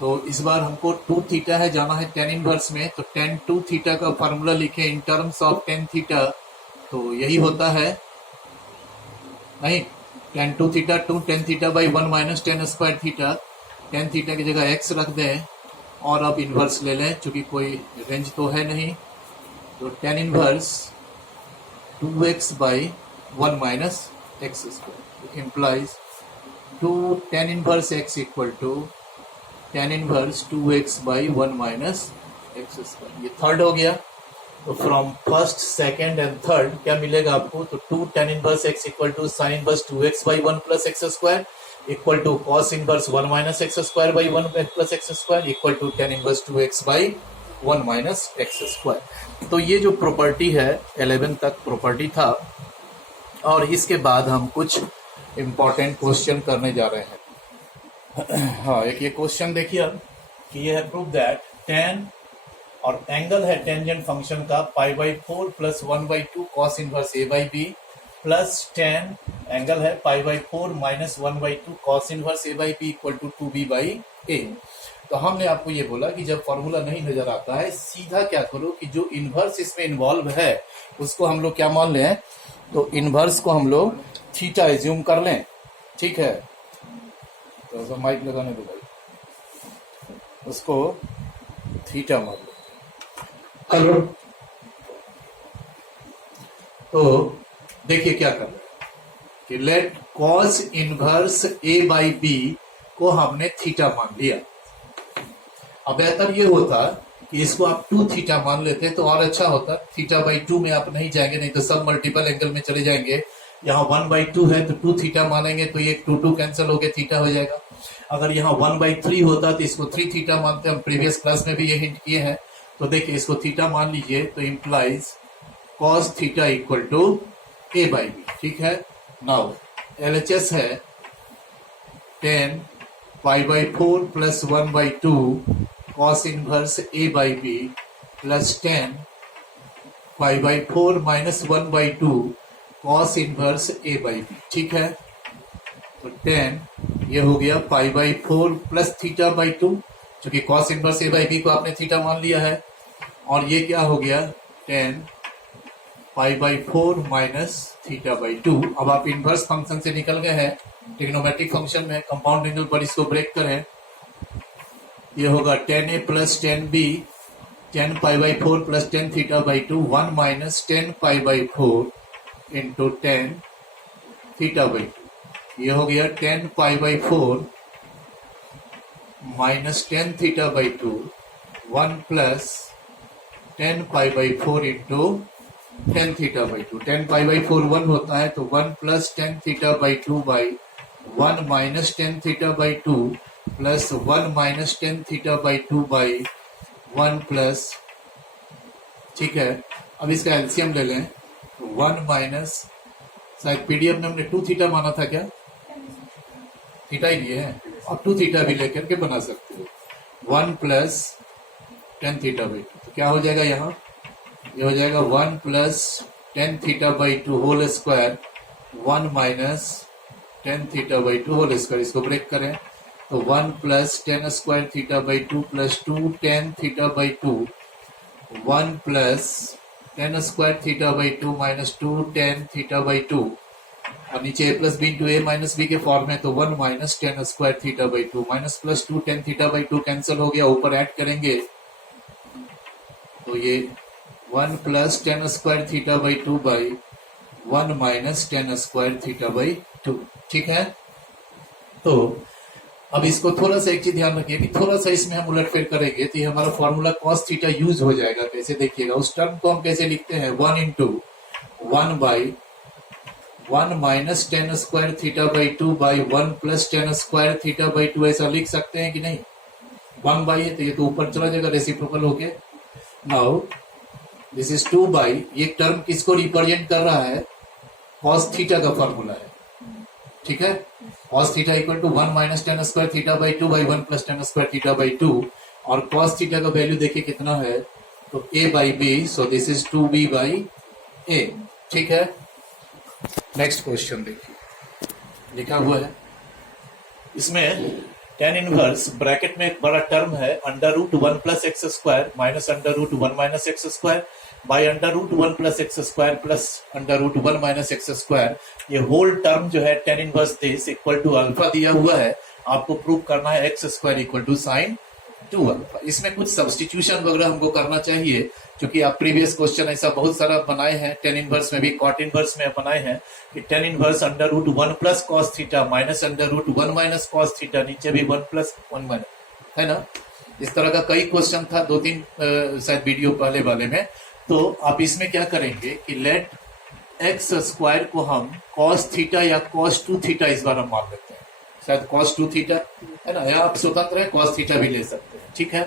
तो इस बार हमको 2 थीटा है, जाना है tan इनवर्स में, तो tan 2 थीटा का फॉर्मूला लिखे इन टर्म्स ऑफ tan थीटा, तो यही होता है नहीं, tan 2 theta 2 tan theta by 1 minus tan square theta, tan theta की जगह x रख दें और अब इनवर्स ले लें, क्योंकि कोई रेंज तो है नहीं, तो tan inverse 2x by 1 minus x square implies 2 tan inverse x equal to tan inverse 2x by 1 minus x square. ये थर्ड हो गया। तो from first second and third क्या मिलेगा आपको, तो 2 tan inverse x equal to sine inverse 2x by 1 plus x square equal to cos inverse 1 minus x square by 1 plus x square equal to tan inverse 2x by 1 minus x square. तो ये जो प्रॉपर्टी है 11 तक प्रॉपर्टी था, और इसके बाद हम कुछ इंपॉर्टेंट क्वेश्चन करने जा रहे हैं। हाँ, एक ये क्वेश्चन देखिए अब कि ये है प्रूव दैट tan और एंगल है टेंजेंट फंक्शन का pi by 4 plus 1 by 2 cos inverse a by b plus tan angle है pi by 4 minus 1 by 2 cos inverse a by b equal to 2b by a। तो हमने आपको ये बोला कि जब फॉर्मूला नहीं नजर आता है, सीधा क्या करो कि जो इनवर्स इसमें इन्वॉल्व है उसको हम लोग क्या मान लें, तो इनवर्स को हम लोग थीटा एज्यूम कर लें। ठीक है, तो माइक लगाने दो भाई, उसको थीटा मान लो। हेलो, तो देखिए क्या कर रहे हैं कि let cos inverse a by b को हमने थीटा मान लिया। अब बेहतर ये होता कि इसको आप 2 थीटा मान लेते तो और अच्छा होता। थीटा बाई 2 में आप नहीं जाएंगे, नहीं तो सब मल्टीपल एंगल में चले जाएंगे। यहाँ 1 बाई 2 है तो 2 थीटा मानेंगे, तो ये 2 कैंसिल होके थीटा हो जाएगा। अगर यहाँ 1 बाई 3 होता तो इसको 3 थीटा मानते, हम प्रीवियस क्लास में भी ये हिंट किए हैं। तो देखिए इसको थीटा मान लीजिए, तो implies cos theta equal to a by b. ठीक है, नाउ LHS है tan pi by 4 plus 1 by 2 cos inverse a by b plus tan pi by 4 minus 1 by 2 cos inverse a by b. ठीक है, तो tan ये हो गया pi by 4 plus theta by 2, क्योंकि cos inverse a by b को आपने थीटा मान लिया है, और ये क्या हो गया tan pi by 4 minus theta by 2। अब आप इनवर्स फंक्शन से निकल गए हैं, ट्रिग्नोमेट्रिक फंक्शन में कंपाउंड एंगल पर इसको ब्रेक करें, ये होगा tan a plus tan b tan pi by 4 plus tan theta by 2 1 minus tan pi by 4 into tan theta by 2। ये हो गया tan pi by 4 minus tan theta by two 1 plus ten pi by four into ten theta by to. Ten pi by four 1 होता है, तो 1 plus tan theta by two by 1 minus tan theta by two plus 1 minus tan theta by two by 1 plus, ठीक है। अब इसका एलसीएम ले लें, 1 माइनस, शायद पीडीएफ में हमने 2 थीटा माना था क्या? थीटा ही लिए है, और 2 थीटा भी लेकर के बना सकते हो। 1 plus tan theta by two, तो क्या हो जाएगा यहाँ? ये हो जाएगा 1 plus tan theta by two whole square 1 minus tan theta by two whole square. इसको ब्रेक करें तो 1 plus tan square theta by two plus 2 tan theta by two 1 plus tan square theta by two minus 2 tan theta by two, और नीचे a plus b into A minus B के फॉर्म में, तो 1 minus tan square theta by two minus plus 2 tan theta by to cancel हो गया, ऊपर ऐड करेंगे तो ये 1 plus tan square theta by two by 1 minus tan square theta by to, ठीक है। तो अब इसको थोड़ा सा एक चीज ध्यान रखिए कि थोड़ा सा इसमें हम उलटफेर करेंगे तो ये हमारा फॉर्मूला कॉस थीटा यूज हो जाएगा। कैसे देखिएगा, उस टर्म को हम कैसे लिखते हैं, 1 into 1 by 1 minus tan square theta by two by 1 plus tan square theta by to, ऐसा लिख सकते हैं कि नहीं? 1 बाई है तो ये तो ऊपर चला जाएगा रेसिप्रोकल होके। नाउ दिस इज 2 बाई, ये टर्म किसको रिप्रेजेंट कर रहा है? कॉस थीटा का फॉर्मूला है, ठीक है। Cos theta equal to 1 minus tan square theta by two by 1 plus tan square theta by two, और कॉस थीटा का वैल्यू देखिए कितना है, तो a by b, so this is 2b by a, ठीक है। नेक्स्ट क्वेश्चन देखिए, लिखा हुआ है इसमें टेन इनवर्स ब्रैकेट में एक बड़ा टर्म है under root 1 plus x square minus under root 1 minus x square by under root 1 plus x square plus under root 1 minus x square. ये होल टर्म जो है tan inverse this equal to alpha दिया हुआ है, आपको प्रूव करना है x square equal to sine 2 alpha. इसमें कुछ सब्सटीट्यूशन वगैरह हमको करना चाहिए, क्योंकि आप प्रीवियस क्वेश्चन ऐसा बहुत सारा बनाए हैं, टेन इनवर्स में भी, कॉट इनवर्स में बनाए हैं कि ten inverse under root 1 plus cos theta minus under root 1 minus cos theta, नीचे भी 1 प्लस 1 माइनस, है ना। इस तरह का कई क्वेश्चन था, 2-3 शायद वीडियो पहले वाले में। तो आप इसमें क्या करेंगे कि लेट एक्स स्क्वायर को हम कॉस थीटा या कॉस 2 थीटा इस बार हम मान लेते हैं, शायद कॉस 2 थीटा है ना, या आप स्वतंत्र है कॉस थीटा भी ले सकते हैं, ठीक है।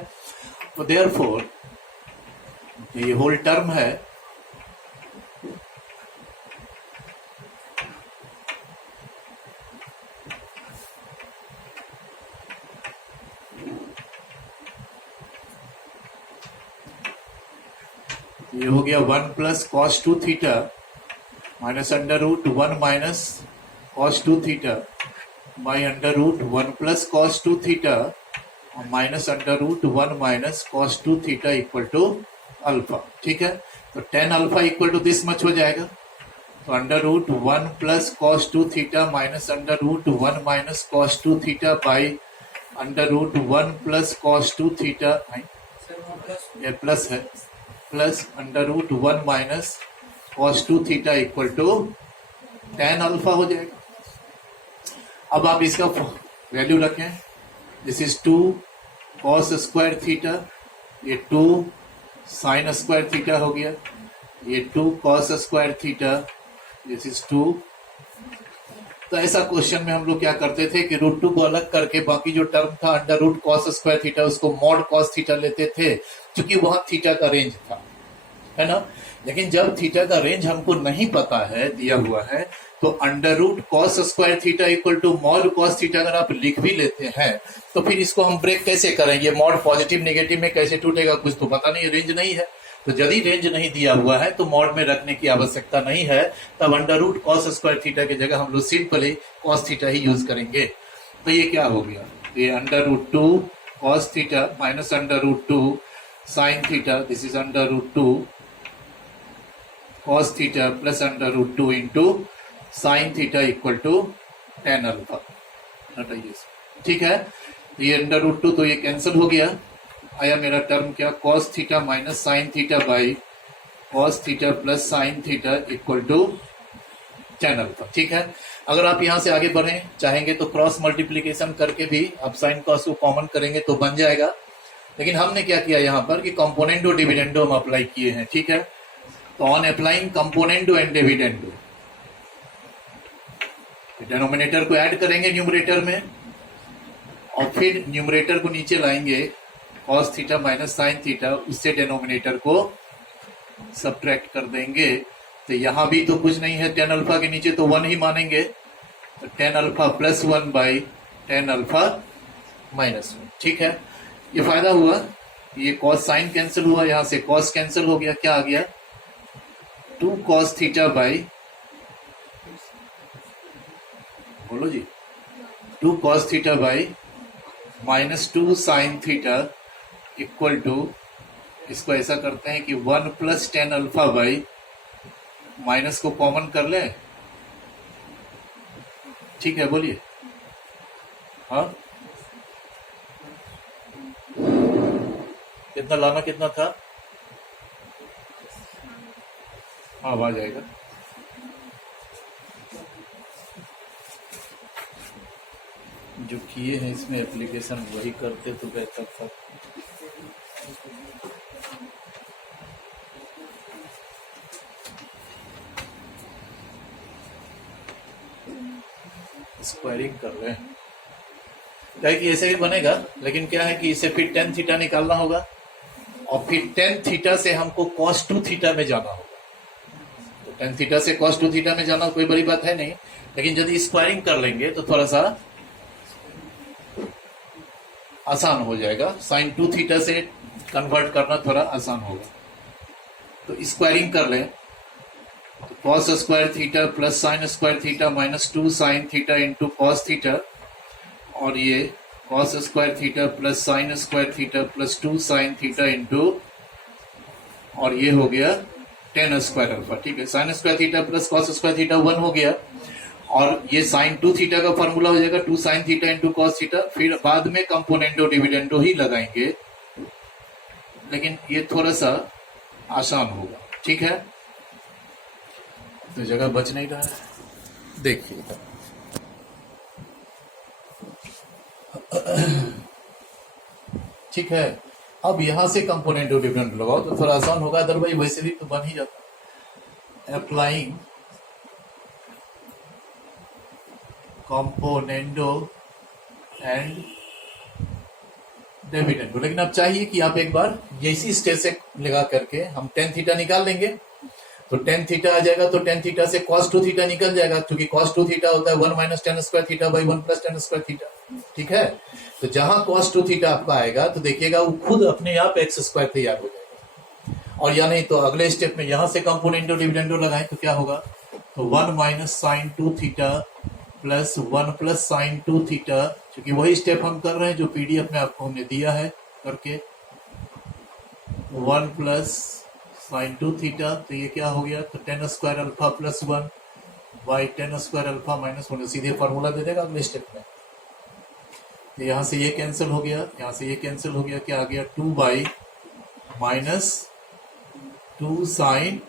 तो देयरफॉर ये होल टर्म है ये हो गया 1 plus cos 2 theta minus under root 1 minus cos 2 theta by under root 1 plus cos 2 theta minus under root 1 minus cos 2 theta equal to alpha, ठीक है। तो tan alpha equal to this much हो जाएगा, तो under root 1 plus cos 2 theta minus under root 1 minus cos 2 theta by under root 1 plus cos 2 theta, ये प्लस है, plus under root 1 minus cos 2 theta equal to tan alpha हो जाएगा। अब आप इसका वैल्यू रखें, this is 2 cos square theta, ये 2 साइन स्क्वायर थीटा हो गया, ये 2 cos square theta, this is 2। तो ऐसा क्वेश्चन में हम लोग क्या करते थे कि रूट 2 को अलग करके बाकी जो टर्म था under root cos square theta उसको मॉड कॉस थीटा लेते थे, क्योंकि वहां थीटा का रेंज था, है ना। लेकिन जब थीटा का रेंज हमको नहीं पता है, दिया हुआ है, तो under root cos square theta equal to mod cos theta अगर आप लिख भी लेते हैं तो फिर इसको हम ब्रेक कैसे करेंगे, मॉड पॉजिटिव नेगेटिव में कैसे टूटेगा, कुछ तो पता नहीं, रेंज नहीं है। तो यदि रेंज नहीं दिया हुआ है तो मॉड में रखने की आवश्यकता नहीं है, तब under root cos square theta की जगह हम लोग सिंपली कॉस थीटा ही यूज करेंगे। तो ये क्या हो गया, ये under root 2 cos theta minus under root 2 sine theta, this is under root 2 cos theta plus under root 2 into sine theta equal to tan alpha, ठीक है। तो ये अंडर रूट 2 तो ये कैंसिल हो गया, आया मेरा टर्म क्या, cos theta minus sine theta by cos theta plus sine theta equal to tan alpha. ठीक है, अगर आप यहां से आगे बढ़े चाहेंगे तो क्रॉस मल्टीप्लीकेशन करके भी आप साइन कॉस को कॉमन करेंगे तो बन जाएगा, लेकिन हमने क्या किया यहाँ पर कि कंपोनेंडो डिविडेंडो हम अप्लाई किए हैं। ठीक है, तो on applying componendo and dividendo denominator को ऐड करेंगे न्यूमरेटर में और फिर न्यूमरेटर को नीचे लाएंगे cos theta minus sine theta, उससे डिनोमिनेटर को सब्ट्रैक्ट कर देंगे। तो यहां भी तो कुछ नहीं है, टेन अल्फा के नीचे तो वन ही मानेंगे, तो tan alpha plus one by tan alpha minus one. ठीक है, ये फायदा हुआ, ये कॉस साइन कैंसिल हुआ, यहां से कॉस कैंसिल हो गया, क्या आ गया टू कॉस थीटा बाई, बोलो जी, two cos theta by minus two sine theta equal to, इसको ऐसा करते हैं कि one plus tan alpha by, minus को कॉमन कर ले। ठीक है, बोलिए। हाँ, कितना लाना, कितना था? हाँ, आ जाएगा। जो किए हैं इसमें एप्लीकेशन वही करते तो बेहतर था। स्क्वायरिंग कर रहे हैं, क्या है कि ऐसे भी बनेगा, लेकिन क्या है कि इसे फिर टेन थीटा निकालना होगा और फिर टेन थीटा से हमको कॉस टू थीटा में जाना होगा। तो टेन थीटा से कॉस टू थीटा में जाना कोई बड़ी बात है नहीं, लेकिन यदि स्क्वायरिंग कर लेंगे तो थोड़ा सा आसान हो जाएगा, साइन टू थीटा से कन्वर्ट करना थोड़ा आसान होगा। तो स्क्वायरिंग कर लें तो cos square theta plus sign square theta minus two sine theta into cos theta, और ये cos square theta plus sign square theta plus two sine theta into, और ये हो गया टेन स्क्वायर अल्फा। ठीक है, sign square theta plus cos square theta one हो गया, और ये साइन टू थीटा का फॉर्मूला हो जाएगा two sine theta into cos theta, फिर बाद में कंपोनेंडो डिविडेंडो ही लगाएंगे, लेकिन ये थोड़ा सा आसान होगा। ठीक है, तो जगह बच नहीं रहा है, देखिए ठीक है। अब यहां से कंपोनेंडो डिविडेंडो लगाओ तो थोड़ा आसान होगा, अदरवाइज वैसे भी तो बन ही जाता। अप्लाइंग कंपोनेंडो एंड डिविडेंडो, लेकिन अब चाहिए कि आप एक बार इसी स्टेज से लगा करके हम टेन थीटा निकाल लेंगे, तो टेन थीटा आ जाएगा, तो टेन थीटा से कॉस टू थीटा निकल जाएगा, क्योंकि कॉस टू थीटा होता है one minus tan square theta by one plus tan square theta. ठीक है, तो जहां कॉस टू थीटा आपका आएगा तो देखिएगा वो खुद अपने आप एक्स स्क्वायर तैयार हो जाएगा, और या नहीं तो अगले स्टेप में यहां से कंपोनेंडो डिविडेंडो लगाएं तो क्या होगा, तो one minus sign two theta plus one plus sign two theta, क्योंकि वही स्टेप हम कर रहे हैं जो पीडीएफ में आपको हमने दिया है करके, one plus sign two theta, तो ये क्या हो गया, तो ten square alpha plus one by ten square alpha minus one, सीधे फॉर्मूला दे देगा अगले स्टेप में। तो यहां से ये कैंसिल हो गया, यहां से ये कैंसिल हो गया, क्या आ गया two by minus two sine,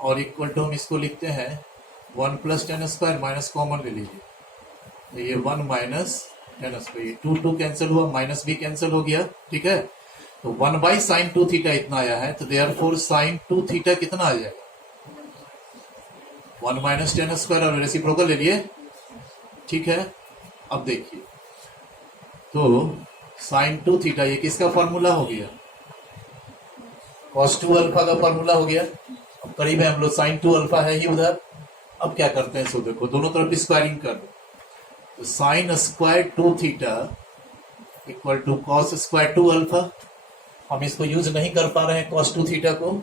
और इक्वल टू हम इसको लिखते हैं one plus tan square minus common ले लीजिए, तो ये one minus tan square, two two cancel हुआ, माइनस भी कैंसिल हो गया। ठीक है, तो one by sine two theta इतना आया है, तो देयरफॉर साइन टू थीटा कितना आ जाएगा, वन माइनस टेन स्क्वायर, और रेसिप्रोकल ले लिए। ठीक है, अब देखिए तो साइन टू थीटा ये किसका फॉर्मूला हो गया, कॉस टू अल्फा का फॉर्मूला हो गया। अब करीब है हम लोग, साइन टू अल्फा है ही उधर। अब क्या करते हैं, सो देखो दोनों तरफ स्क्वायरिंग कर दो, तो sine square two theta equal to cos square two alpha. हम इसको यूज नहीं कर पा रहे हैं कॉस टू थीटा को,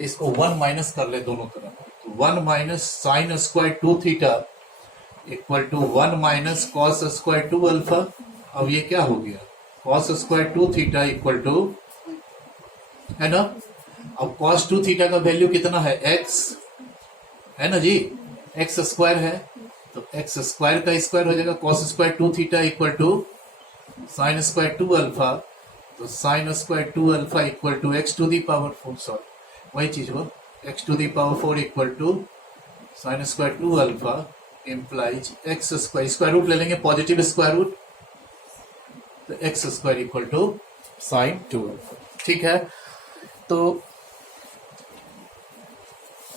इसको वन माइनस कर ले दोनों तरफ, तो one minus sine square two theta equal to one minus cos square two alpha. अब ये क्या हो गया, cos square two theta equal to, है ना, अब कॉस टू थीटा का वैल्यू कितना है, एक्स है ना जी, एक्स स्क्वायर है, तो एक्स स्क्वायर का स्क्वायर हो जाएगा, cos square two theta equal to sine square two alpha, तो sine square two alpha equal to x to the power four, sorry वही चीज वो, x to the power four equal to sine square 2 alpha implies x square, square root ले लेंगे पॉजिटिव स्क्वायर रूट, तो x square equal to sine 2 alpha. ठीक है, तो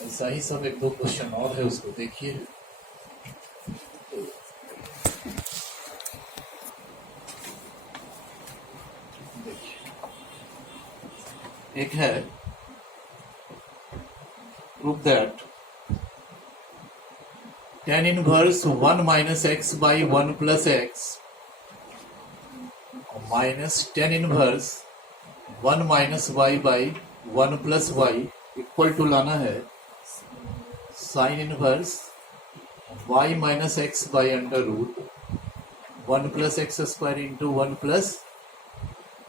ऐसा ही सब एक दो क्वेश्चन और है, उसको देखिए। एक है prove that tan inverse 1 minus x by 1 plus x minus tan inverse 1 minus y by 1 plus y equal to लाना है sine inverse y minus x by under root 1 plus x square into 1 plus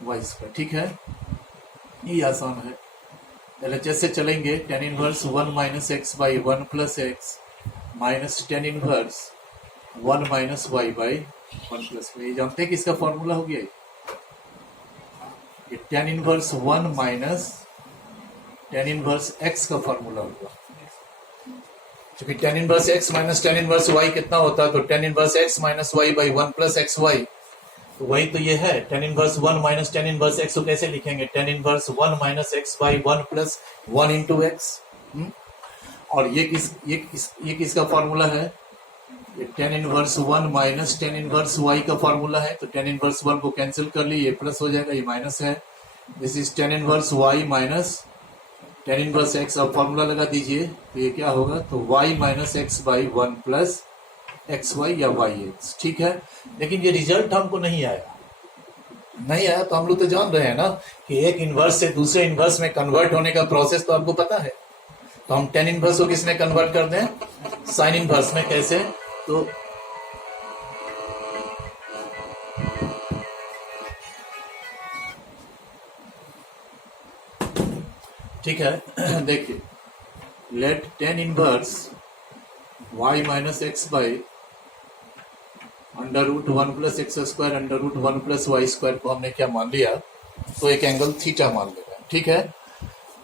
y square. ठीक है, ये आसान है। LHS से चलेंगे, tan inverse 1 minus x by 1 plus x minus tan inverse 1 minus y by 1 plus y. जानते हैं कि इसका फॉर्मूला हो गया ये tan inverse 1 minus tan inverse x का फॉर्मूला होगा, क्योंकि tan inverse x minus tan inverse y कितना होता है, तो tan inverse x minus y by 1 plus x y, तो वही तो ये है tan inverse 1 minus tan inverse x। को कैसे लिखेंगे, tan inverse 1 minus x by 1 plus 1 into x. और ये किसका फॉर्मूला है, ये tan inverse 1 minus tan inverse y का फॉर्मूला है, तो tan इनवर्स 1 को कैंसिल कर ली, ये प्लस हो जाएगा, ये माइनस है। This is tan inverse y minus tan inverse x। अब फॉर्मूला लगा दीजिए, तो ये क्या होगा, तो y minus x by 1 plus x y या वाई एक्स। ठीक है, लेकिन ये रिजल्ट हमको नहीं आया तो हम लोग तो जान रहे हैं ना कि एक इनवर्स से दूसरे इनवर्स में कन्वर्ट होने का प्रोसेस तो आपको पता है। तो हम tan इनवर्स को किसमें कन्वर्ट कर दें, साइन इनवर्स में। कैसे, तो ठीक है, देखिए, let tan inverse y minus x by under root 1 plus x square under root 1 plus y square को हमने क्या मान लिया, तो एक एंगल थीटा मान ले रहे हैं। ठीक है,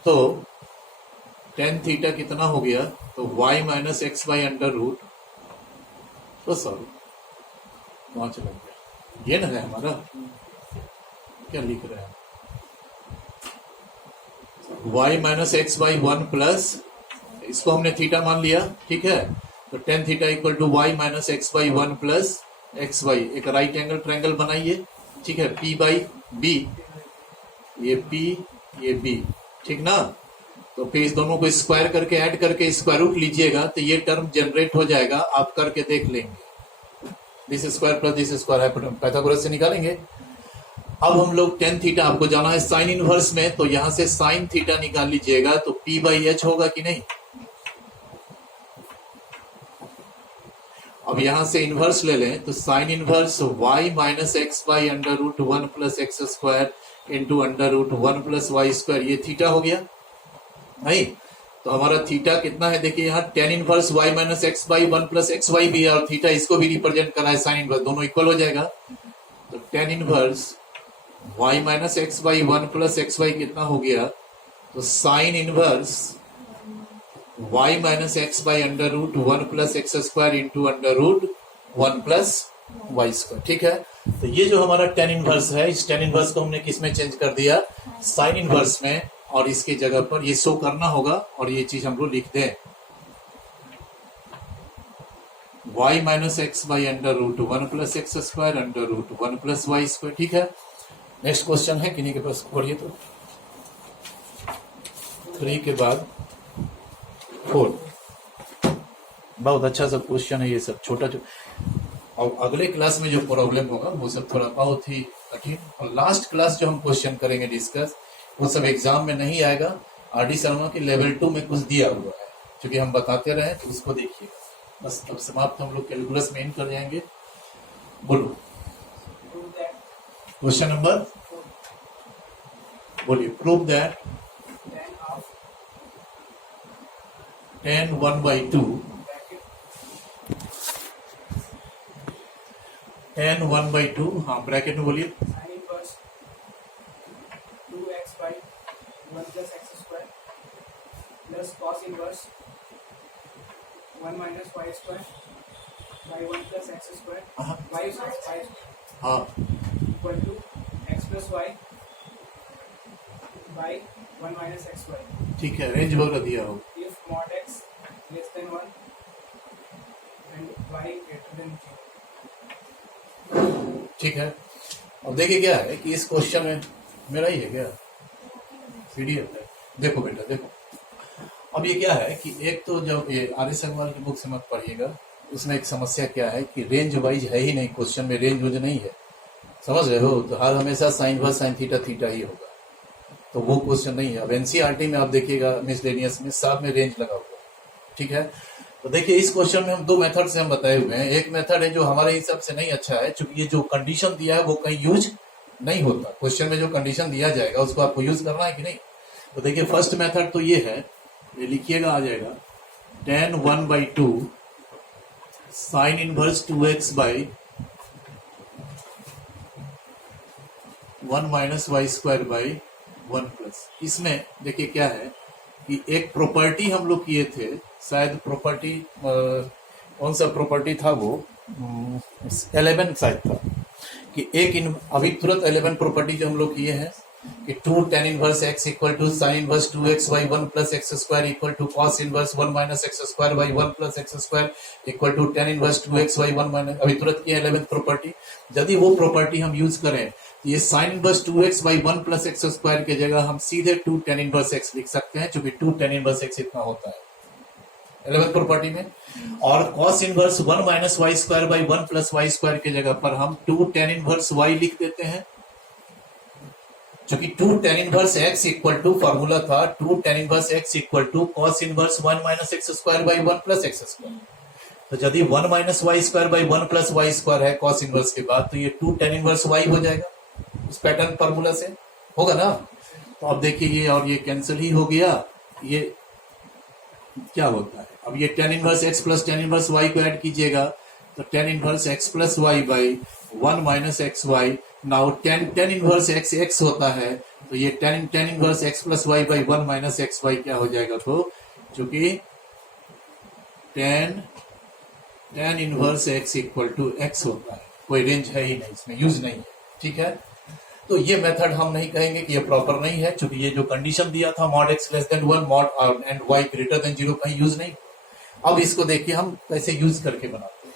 तो tan थीटा कितना हो गया, तो y minus x by under root, तो सॉरी वहां चला गया, ये ना है हमारा, क्या लिख रहे हैं, y minus x by 1 plus, इसको हमने थीटा मान लिया। ठीक है, तो tan theta equal to y minus x by 1 plus x y, एक राइट एंगल ट्रायंगल बनाइए। ठीक है, p बाई बी, ये p ये b, ठीक ना। तो फिर इस दोनों को स्क्वायर करके ऐड करके स्क्वायर रूट लीजिएगा, तो ये टर्म जनरेट हो जाएगा, आप करके देख लेंगे। This square plus this square Pythagoras से निकालेंगे। अब हम लोग tan थीटा, आपको जाना है साइन इनवर्स में, तो यहां से साइन थीटा निकाल लीजिएगा, तो p बाई एच होगा कि नहीं। अब यहां से इनवर्स ले लें, तो sine inverse y minus x by under root 1 plus x square into under root 1 plus y square, ये थीटा हो गया नहीं। तो हमारा थीटा कितना है, देखिए यहाँ tan inverse y minus x by 1 plus x y भी है, और थीटा इसको भी रिप्रेजेंट करा है साइन इनवर्स, दोनों इक्वल हो जाएगा। तो tan inverse y minus x by 1 plus x y कितना हो गया, तो sine inverse y minus x by under root 1 plus x square into under root 1 plus y square. ठीक है, तो ये जो हमारा tan इनवर्स है, इस tan इनवर्स को हमने किस में चेंज कर दिया, साइन इनवर्स में, और इसके जगह पर ये शो करना होगा, और ये चीज हम लोग लिख दें, y minus x by under root 1 plus x square under root 1 plus y square. ठीक है, नेक्स्ट क्वेश्चन है किन्हीं के पास, पढ़िए तो 3 के बाद 4, बहुत अच्छा सब क्वेश्चन है ये सब, छोटा और अगले क्लास में जो प्रॉब्लम होगा वो सब थोड़ा बहुत ही कठिन, और लास्ट क्लास जो हम क्वेश्चन करेंगे डिस्कस, वो सब एग्जाम में नहीं आएगा। RD शर्मा के लेवल 2 में कुछ दिया हुआ है, क्योंकि हम बताते रहे, तो उसको देखिएगा। बस अब समाप्त, हम लोग कैलकुलस में इन कर जाएंगे। बोलो क्वेश्चन नंबर, बोलिए। Prove that tan 1 by 2 tan 1 by 2, हाँ ब्रैकेट में बोलिए, sign inverse 2x by 1 plus x square plus cos inverse 1 minus y square by 1 plus x square हाँ y square हाँ equal to x plus y by 1 minus x y ठीक है, रेंज वगैरह दिया हो। if mod x less than 1 and y greater than 0। ठीक है, अब देखिए क्या है कि इस क्वेश्चन में मेरा ही है क्या पीडीएफ है, देखो बेटा देखो। अब ये क्या है कि एक तो जब ये आर.एस. अग्रवाल की बुक से मत पढ़िएगा, उसमें एक समस्या क्या है कि रेंज वाइज है ही नहीं, क्वेश्चन में रेंज वाइज नहीं है, समझ रहे हो? तो हर हमेशा sine inverse sine theta theta ही होगा, तो वो क्वेश्चन नहीं है। अब एनसीईआरटी में आप देखिएगा मिसलेनियस में साथ में रेंज लगा हुआ है, ठीक है। तो देखिए इस क्वेश्चन में हम दो मेथड से हम बताए हुए हैं। एक मेथड है जो हमारे हिसाब से नहीं अच्छा है, क्योंकि ये जो कंडीशन दिया है वो कहीं यूज नहीं होता। क्वेश्चन में जो कंडीशन दिया जाएगा उसको आपको यूज करना है कि नहीं। तो देखिए फर्स्ट मेथड तो ये है, ये लिखिएगा आ जाएगा tan 1/2 sine inverse 2x by 1 minus y square by 1 plus. इसमें देखिए क्या है कि एक प्रॉपर्टी हम लोग किए थे, शायद प्रॉपर्टी कौन सा प्रॉपर्टी था वो 11 शायद था, कि एक अभी तुरंत 11 प्रॉपर्टी जो हम लोग किए हैं कि 2 tan inverse x equal to sine inverse 2x by 1 plus x square equal to cos inverse 1 minus x square by 1 plus x square equal to tan inverse 2x by 1 minus, अभी तुरंत किए 11th प्रॉपर्टी। यदि वो प्रॉपर्टी हम यूज करें तो ये sign inverse 2x by 1 plus x square की जगह हम सीधे 2 tan इनवर्स x लिख सकते हैं, क्योंकि 2 tan इनवर्स x इतना होता है 11th प्रॉपर्टी में। और cos inverse 1 minus y square by 1 plus y square की जगह पर हम 2 tan इनवर्स y लिख देते हैं, क्योंकि 2 tan inverse x equal to formula था 2 tan inverse x equal to cos inverse 1 minus x square by 1 plus x square. तो यदि 1 minus y square by 1 plus y square है cos इनवर्स के बाद, तो ये 2 tan इनवर्स y हो जाएगा इस पैटर्न फॉर्मूला से, होगा ना। तो अब देखिए ये और ये कैंसिल ही हो गया, ये क्या होता है, अब ये tan inverse x plus tan inverse y को ऐड कीजिएगा तो tan inverse x plus y by 1 minus x y. Now tan inverse x होता है, तो ये tan inverse x plus y by 1 minus x y क्या हो जाएगा, तो चूंकि tan inverse x equal to x होता है, कोई रेंज है ही नहीं, इसमें यूज नहीं है, ठीक है। तो ये मेथड हम नहीं कहेंगे कि ये प्रॉपर नहीं है, क्योंकि ये जो कंडीशन दिया था mod x less than 1 mod and y greater than 0 कहीं यूज नहीं। अब इसको देखिए हम कैसे यूज करके बनाते हैं।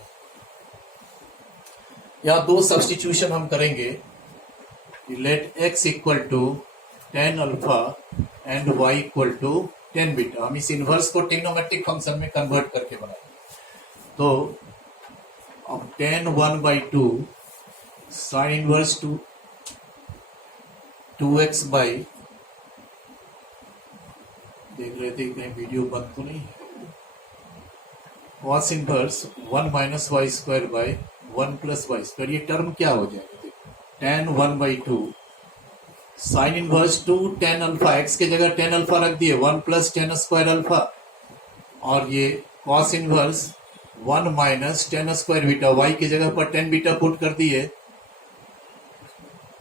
यहाँ दो सब्स्टिट्यूशन हम करेंगे, let x equal to tan alpha and y equal to tan beta. हम इस इनवर्स को ट्रिग्नोमेट्रिक फंक्शन में कन्वर्ट करके बनाएंगे। तो अब tan 1/2 sine inverse 2x by, देख रहे थे कहीं वीडियो बंद तो नहीं है, cos inverse 1 minus y square by 1 plus y square. ये टर्म क्या हो जाएगा, देखो tan 1/2 sine inverse 2 tan alpha, x के जगह tan अल्फा रख दिए 1 प्लस tan स्क्वायर अल्फा, और ये cos inverse 1 minus tan square beta, y की जगह पर tan बीटा पुट कर दिए।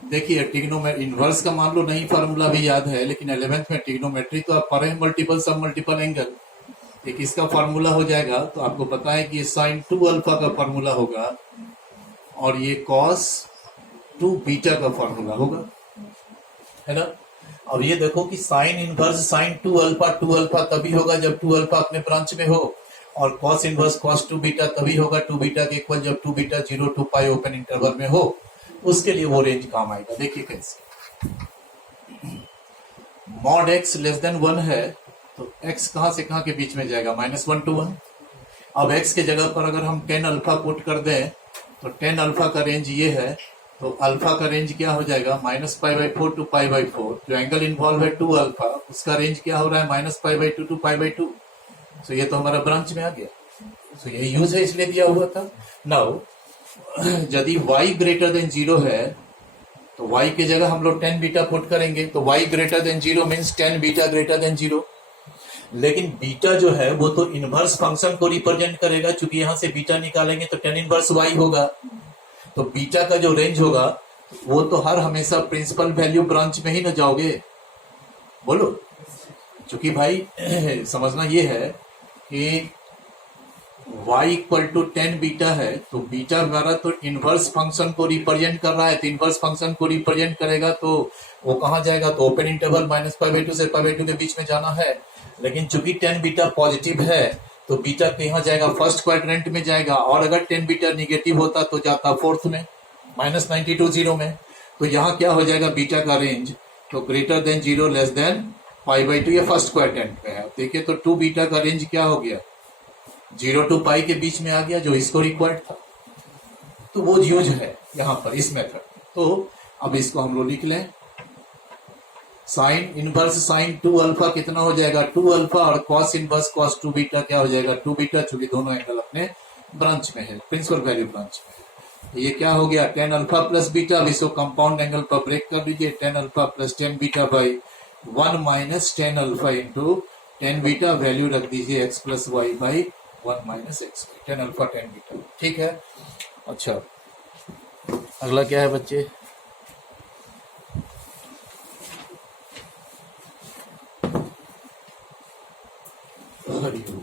देखिए ट्रिग्नोमेट्री इनवर्स का मान लो नहीं फार्मूला भी याद है, लेकिन 11th में ट्रिग्नोमेट्री तो आप पढ़े मल्टीपल सब मल्टीपल एंगल, एक इसका फार्मूला हो जाएगा। तो आपको पता है कि ये साइन 2 अल्फा का फार्मूला होगा और ये कॉस 2 बीटा का फार्मूला होगा, है ना। अब ये देखो कि साइन इनवर्स साइन 2 अल्फा तभी होगा जब 2 अल्फा अपने ब्रांच में हो, और कॉस इनवर्स कॉस 2 बीटा तभी होगा 2 बीटा के इक्वल जब 2 beta 0 to pi open interval में हो। उसके लिए वो रेंज काम आएगा। देखिए कैसे, मॉड x लेस देन 1 है तो x कहां से कहां के बीच में जाएगा, -1 to 1। अब x के जगह पर अगर हम 10 अल्फा पुट कर दें तो 10 अल्फा का रेंज ये है, तो अल्फा का रेंज क्या हो जाएगा -π/4 to π/4। जो एंगल इन्वॉल्व है 2 अल्फा, उसका रेंज क्या हो रहा है -π/2 to π/2। तो ये तो हमारा ब्रांच में आ गया, तो ये यूज है इसलिए दिया हुआ था। नाउ यदि y ग्रेटर देन 0 है तो y की जगह हम लोग 10 बीटा पुट करेंगे, तो y greater than 0 means 10 beta greater than 0। लेकिन बीटा जो है वो तो इनवर्स फंक्शन को रिप्रेजेंट करेगा, क्योंकि यहां से बीटा निकालेंगे तो tan इनवर्स y होगा। तो बीटा का जो रेंज होगा वो तो हर हमेशा प्रिंसिपल वैल्यू ब्रांच में ही न जाओगे, बोलो। क्योंकि भाई समझना ये है कि y इक्वल टू 10 बीटा है, तो बीटा हमारा तो इनवर्स फंक्शन को रिप्रेजेंट कर रहा है, तो इनवर्स फंक्शन को रिप्रेजेंट करेगा तो वो कहाँ जाएगा, तो ओपन इंटरवल -π/2 से π/2 के बीच में जाना है। लेकिन चूंकि 10 बीटा पॉजिटिव है तो बीटा कहाँ जाएगा, फर्स्ट क्वाड्रेंट में जाएगा, और अगर 10 बीटा निगेटिव होता तो जाता फोर्थ में, -90 to 0 में। तो यहाँ क्या हो जाएगा, बीटा का रेंज तो ग्रेटर देन 0 लेस देन π/2, ये फर्स्ट क्वाड्रेंट में है। देखिए तो 2 बीटा का रेंज क्या हो गया, 0 to π के बीच में आ गया, जो इसको रिक्वायर्ड था। तो वो यूज है यहाँ पर इस मेथड। तो अब इसको हम लोग लिख लें, साइन इनवर्स साइन 2 अल्फा कितना हो जाएगा, 2 अल्फा, और कॉस इनवर्स कॉस 2 बीटा क्या हो जाएगा, 2 बीटा, चूंकि दोनों एंगल अपने ब्रांच में है, प्रिंसिपल वैल्यू ब्रांच में है। ये क्या हो गया, 10 अल्फा प्लस बीटा। अब इसको कंपाउंड एंगल पर ब्रेक कर लीजिए, 10 alpha plus 10 beta by 1 minus 10 alpha into 10 beta, value रख दीजिए x plus y by 1 minus x, 10 alpha 10 beta. ठीक है। अच्छा, अगला क्या है बच्चे, हरिओम।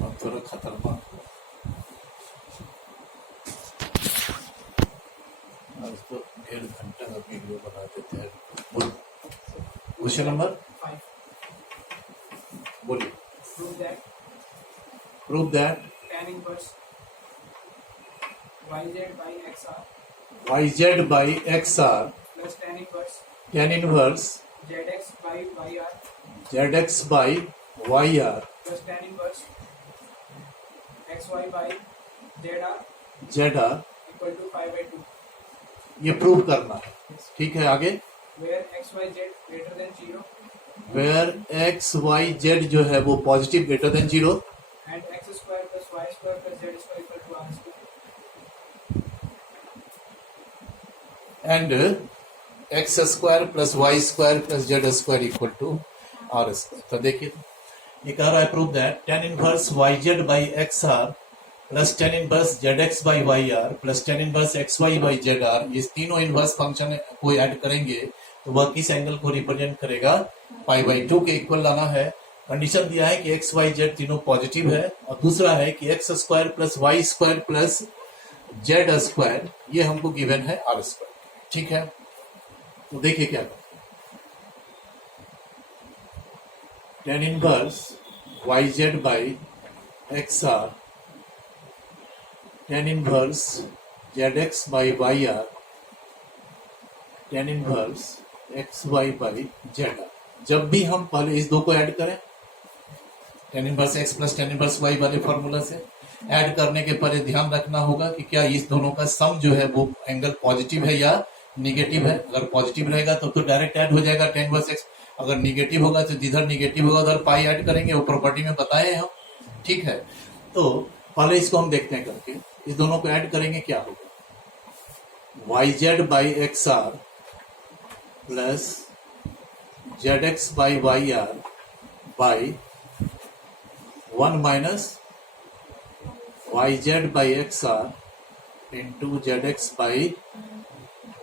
अब थोड़ा खतरनाक हुआ, आज तो 1.5 घंटा का वीडियो बना देते हैं। Question number 5. बोलिए। Prove that prove that tan inverse yz by xr yz by x r plus tan inverse tan inverse zx by yr z x by y r plus tan inverse xy by zr z r equal to π/2, ये प्रूव करना है। ठीक है, आगे where xy z greater than 0 where x y z जो है वो positive greater than 0 and x square plus y square plus z square equal to r square. And x square plus y square plus z square equal to r square. तो देखिए ये कह रहा है prove that tan inverse y z by x r plus tan inverse z x by y r plus tan inverse x y by z r, ये तीनों इनवर्स फंक्शन को ऐड करेंगे तो वह किस एंगल को रिप्रेजेंट करेगा, π/2 के इक्वल लाना है। कंडीशन दिया है कि एक्स वाई जेड तीनों पॉजिटिव है, और दूसरा है कि x square plus y square plus z square ये हमको गिवन है आर स्क्वायर। ठीक है, तो देखिए क्या tan inverse y z by x r tan inverse z x by y r tan inverse x y by z r. जब भी हम पहले इस दो को ऐड करें, tan inverse x plus tan inverse y वाले फॉर्मूला से ऐड करने के पहले ध्यान रखना होगा कि क्या इस दोनों का सम जो है वो एंगल पॉजिटिव है या निगेटिव है। अगर पॉजिटिव रहेगा तो डायरेक्ट ऐड हो जाएगा tan इनवर्स एक्स, अगर निगेटिव होगा तो जिधर निगेटिव होगा उधर पाई ऐड करेंगे, वो प्रॉपर्टी में बताए हम। ठीक है, तो पहले इसको हम देखते हैं करके, इस दोनों को ऐड करेंगे क्या होगा, y z by x r plus z x by y r by 1 minus y z by x r into z x by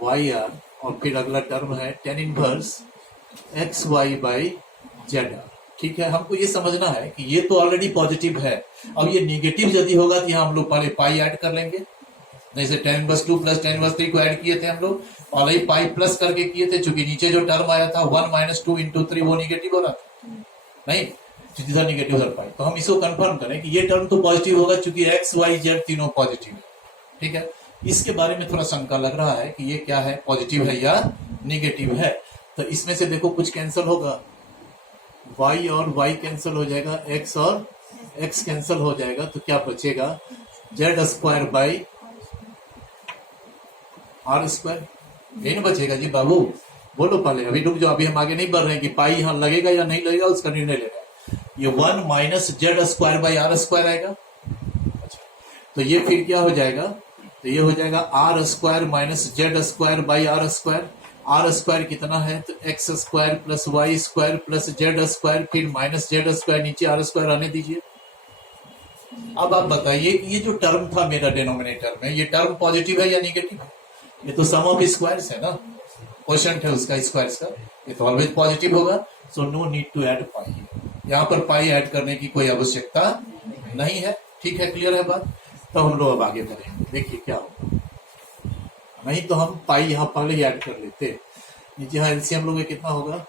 y r, और फिर अगला टर्म है tan inverse x y by z r. ठीक है, हमको ये समझना है कि ये तो ऑलरेडी पॉजिटिव है, अब ये निगेटिव यदि होगा तो यहाँ हम लोग पहले पाई ऐड कर लेंगे, जैसे tan inverse 2 plus tan inverse 3 को ऐड किए थे हम लोग, और ही पाई प्लस करके किए थे, चूंकि नीचे जो टर्म आया था 1 माइनस 2 इंटू 3 वो निगेटिव हो रहा था, नहीं जिधर निगेटिव उधर पाई। तो हम इसको कंफर्म करें कि ये टर्म तो पॉजिटिव होगा चूंकि एक्स वाई जेड तीनों पॉजिटिव है। ठीक है, इसके बारे में थोड़ा शंका लग रहा है कि ये क्या है, पॉजिटिव है या निगेटिव है। तो इसमें से देखो कुछ कैंसिल होगा, y और y कैंसिल हो जाएगा, x और x कैंसिल हो जाएगा, तो क्या बचेगा, z square by r square. यही ना बचेगा जी बाबू, बोलो पहले, अभी रुक जाओ, अभी हम आगे नहीं बढ़ रहे हैं कि पाई यहाँ लगेगा या नहीं लगेगा उसका निर्णय लेना है। ये 1 minus z square by r square आएगा। अच्छा, तो ये फिर क्या हो जाएगा, तो ये हो जाएगा r square minus z square by r square. R square कितना है, तो x square plus y square plus z square, फिर माइनस जेड स्क्वायर, नीचे आर स्क्वायर आने दीजिए। अब आप बताइए कि ये जो टर्म था मेरा डिनोमिनेटर में, ये टर्म पॉजिटिव है या निगेटिव है, ये तो सम ऑफ स्क्वायर्स है ना, क्वेश्चन है उसका स्क्वायर्स का, ये तो ऑलवेज पॉजिटिव होगा। So no need to add pi. यहाँ पर पाई ऐड करने की कोई आवश्यकता नहीं है। ठीक है, क्लियर है बात। तो हम लोग अब आगे बढ़ेंगे, देखिए क्या होगा। नहीं तो हम पाई यहाँ पहले ही ऐड कर लेते। नीचे यहाँ एलसीएम लोगे कितना होगा,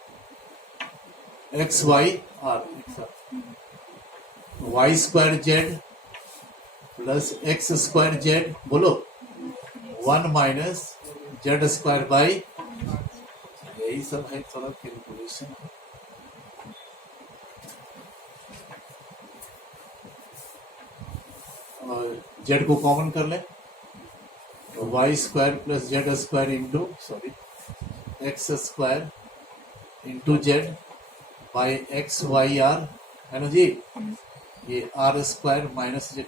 x y r, y square z plus x square z, बोलो 1 माइनस जेड स्क्वायर बाई, यही सब है, थोड़ा कैलकुलेशन। और जेड को कॉमन कर ले, तो y square plus z square into x square into z by x y r, है ना जी। ये आर स्क्वायर माइनस जेड,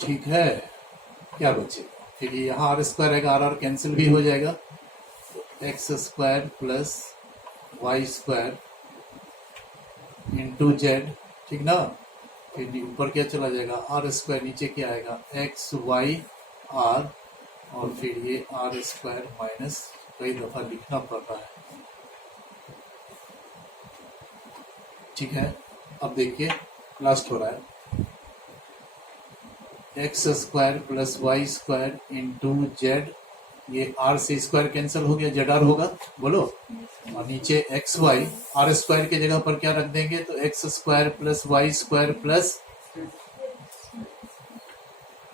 ठीक है। क्या बचेगा फिर, ये यहाँ आर स्क्वायर है, आर आर कैंसिल भी हो जाएगा, तो x square plus y square into z, ठीक ना। फिर ऊपर क्या चला जाएगा, आर स्क्वायर, नीचे क्या आएगा, एक्स वाई आर, और फिर ये आर स्क्वायर माइनस, कई दफा लिखना पड़ रहा है, ठीक है। अब देखिए लास्ट हो रहा है, x square plus y square into z, ये आर से स्क्वायर कैंसिल हो गया, जेड आर होगा, बोलो। और नीचे एक्स वाई, आर स्क्वायर की जगह पर क्या रख देंगे, तो x square plus y square plus,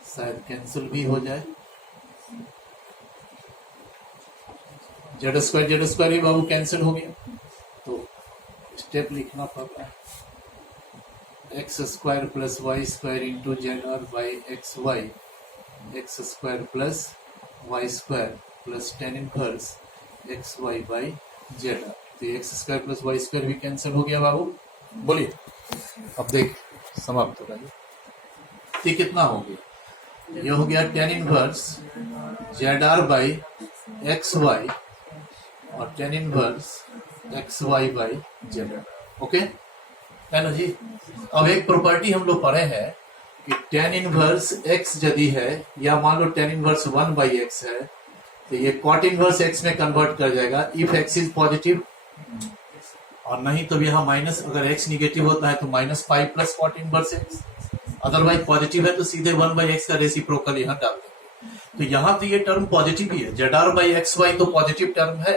शायद कैंसिल भी हो जाए, जेड स्क्वायर ही बाबू कैंसिल हो गया, तो स्टेप लिखना पड़ रहा है, x square plus y square into z r by x y, x square plus y square plus ten inverse x y by z r. तो x square plus y square भी कैंसिल हो गया बाबू, बोलिए। अब देख समाप्त हो गया, तो कितना हो गया, ये हो गया ten inverse z r by x y और tan inverse x y by z r, okay है ना जी। अब एक प्रॉपर्टी हम लोग पढ़े हैं कि टेन इनवर्स एक्स यदि है, या मान लो टेन इनवर्स 1 बाई एक्स है, तो ये कॉट इनवर्स एक्स में कन्वर्ट कर जाएगा इफ एक्स इज पॉजिटिव, और नहीं तो यहाँ माइनस, अगर एक्स निगेटिव होता है तो minus pi plus cot inverse x, otherwise positive है तो सीधे 1 बाई एक्स का रेसिप्रोकल यहाँ डाल देंगे। तो यहाँ तो ये टर्म पॉजिटिव ही है, z r by x y तो पॉजिटिव टर्म है,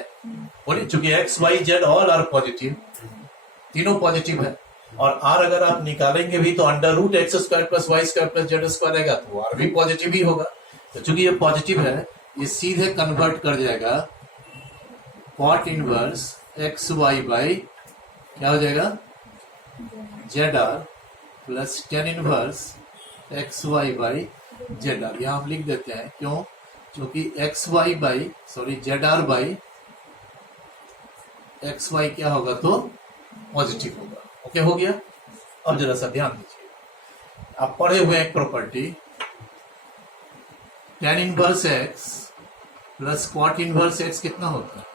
बोलिए, चूंकि x y z all are positive, तीनों पॉजिटिव है। और आर अगर आप निकालेंगे भी तो under root x square plus y square plus z square आएगा, तो आर भी पॉजिटिव ही होगा। तो चूंकि ये पॉजिटिव है, ये सीधे कन्वर्ट कर जाएगा cot inverse x y by, क्या हो जाएगा, z r plus ten inverse x y by z r. यहां हम लिख देते हैं, क्यों, क्योंकि x y by z r by x y क्या होगा, तो पॉजिटिव होगा, ओके हो गया। अब जरा सा ध्यान दीजिए, आप पढ़े हुए एक property, tan inverse x plus cot inverse x कितना होता है,